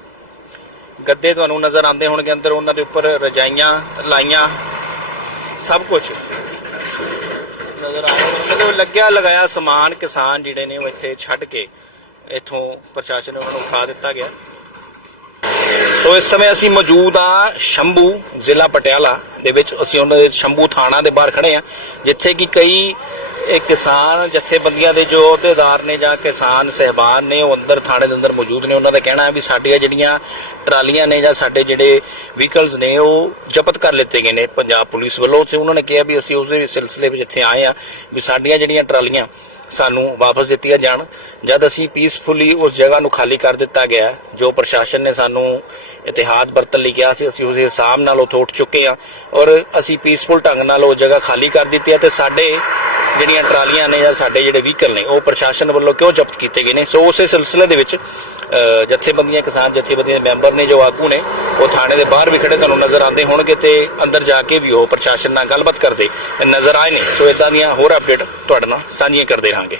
S1: ਗੱਦੇ ਤੁਹਾਨੂੰ ਨਜ਼ਰ ਆਉਂਦੇ ਹੋਣਗੇ ਅੰਦਰ, ਉਹਨਾਂ ਦੇ ਉੱਪਰ ਰਜਾਈਆਂ ਲਾਈਆਂ, ਸਭ ਕੁਝ ਨਜ਼ਰ ਆ ਰਿਹਾ। ਮਤਲਬ ਲੱਗਿਆ ਲਗਾਇਆ ਸਮਾਨ ਕਿਸਾਨ ਜਿਹੜੇ ਨੇ ਉਹ ਇੱਥੇ ਛੱਡ ਕੇ ਇੱਥੋਂ ਪ੍ਰਸ਼ਾਸਨ ਨੇ ਉਹਨਾਂ ਨੂੰ ਉਠਾ ਦਿੱਤਾ ਗਿਆ। ਸੋ ਇਸ ਸਮੇਂ ਅਸੀਂ ਮੌਜੂਦ ਆ ਸ਼ੰਭੂ ਜ਼ਿਲ੍ਹਾ ਪਟਿਆਲਾ ਦੇ ਵਿੱਚ। ਅਸੀਂ ਉਹਨਾਂ ਦੇ ਸ਼ੰਭੂ ਥਾਣਾ ਦੇ ਬਾਹਰ ਖੜੇ ਆ ਜਿੱਥੇ ਕਿ ਕਈ ਇਹ ਕਿਸਾਨ ਜਥੇਬੰਦੀਆਂ ਦੇ ਜੋ ਅਹੁਦੇਦਾਰ ਨੇ ਜਾਂ ਕਿਸਾਨ ਸਹਿਬਾਨ ਨੇ, ਉਹ ਅੰਦਰ ਥਾਣੇ ਦੇ ਅੰਦਰ ਮੌਜੂਦ ਨੇ, ਉਹਨਾਂ ਦਾ ਕਹਿਣਾ ਹੈ ਵੀ ਸਾਡੀਆਂ ਜਿਹੜੀਆਂ ਟਰਾਲੀਆਂ ਨੇ ਜਾਂ ਸਾਡੇ ਜਿਹੜੇ ਵਹੀਕਲਸ ਨੇ, ਉਹ ਜ਼ਬਤ ਕਰ ਲਿੱਤੇ ਗਏ ਨੇ ਪੰਜਾਬ ਪੁਲਿਸ ਵੱਲੋਂ ਤੇ ਉਹਨਾਂ ਨੇ ਕਿਹਾ ਵੀ ਅਸੀਂ ਉਸੇ ਸਿਲਸਿਲੇ ਵਿੱਚ ਇੱਥੇ ਆਏ ਆ ਵੀ ਸਾਡੀਆਂ ਜਿਹੜੀਆਂ ਟਰਾਲੀਆਂ ਸਾਨੂੰ ਵਾਪਸ ਦਿੱਤੀਆਂ ਜਾਣ। ਜਦ ਅਸੀਂ ਪੀਸਫੁਲੀ ਉਸ ਜਗ੍ਹਾ ਨੂੰ ਖਾਲੀ ਕਰ ਦਿੱਤਾ ਗਿਆ, ਜੋ ਪ੍ਰਸ਼ਾਸਨ ਨੇ ਸਾਨੂੰ ਇਤਿਹਾਦ ਵਰਤਣ ਲਈ ਕਿਹਾ ਸੀ, ਅਸੀਂ ਉਸ ਹਿਸਾਬ ਨਾਲ ਉੱਥੋਂ ਉੱਠ ਚੁੱਕੇ ਹਾਂ ਔਰ ਅਸੀਂ ਪੀਸਫੁਲ ਢੰਗ ਨਾਲ ਉਹ ਜਗ੍ਹਾ ਖਾਲੀ ਕਰ ਦਿੱਤੀ ਹੈ ਤੇ ਸਾਡੇ ਜਿਹੜੀਆਂ ਟਰਾਲੀਆਂ ਨੇ ਜਾਂ ਸਾਡੇ ਜਿਹੜੇ ਵਹੀਕਲ ਨੇ, ਉਹ ਪ੍ਰਸ਼ਾਸਨ ਵੱਲੋਂ ਕਿਉਂ ਜ਼ਬਤ ਕੀਤੇ ਗਏ ਨੇ? ਸੋ ਉਸੇ ਸਿਲਸਿਲੇ ਦੇ ਵਿੱਚ ਜਥੇਬੰਦੀਆਂ, ਕਿਸਾਨ ਜਥੇਬੰਦੀਆਂ ਦੇ ਮੈਂਬਰ ਨੇ, ਜੋ ਆਗੂ ਨੇ, ਉਹ ਥਾਣੇ ਦੇ ਬਾਹਰ ਵੀ ਖੜੇ ਤੁਹਾਨੂੰ ਨਜ਼ਰ ਆਉਂਦੇ ਹੋਣਗੇ ਤੇ ਅੰਦਰ ਜਾ ਕੇ ਵੀ ਉਹ ਪ੍ਰਸ਼ਾਸਨ ਨਾਲ ਗੱਲਬਾਤ ਕਰਦੇ ਨਜ਼ਰ ਆਏ ਨੇ। ਸੋ ਇਦਾਂ ਦੀਆਂ ਹੋਰ ਅਪਡੇਟ ਤੁਹਾਡੇ ਨਾਲ ਸਾਂਝੀਆਂ ਕਰਦੇ ਰਹਾਂਗੇ।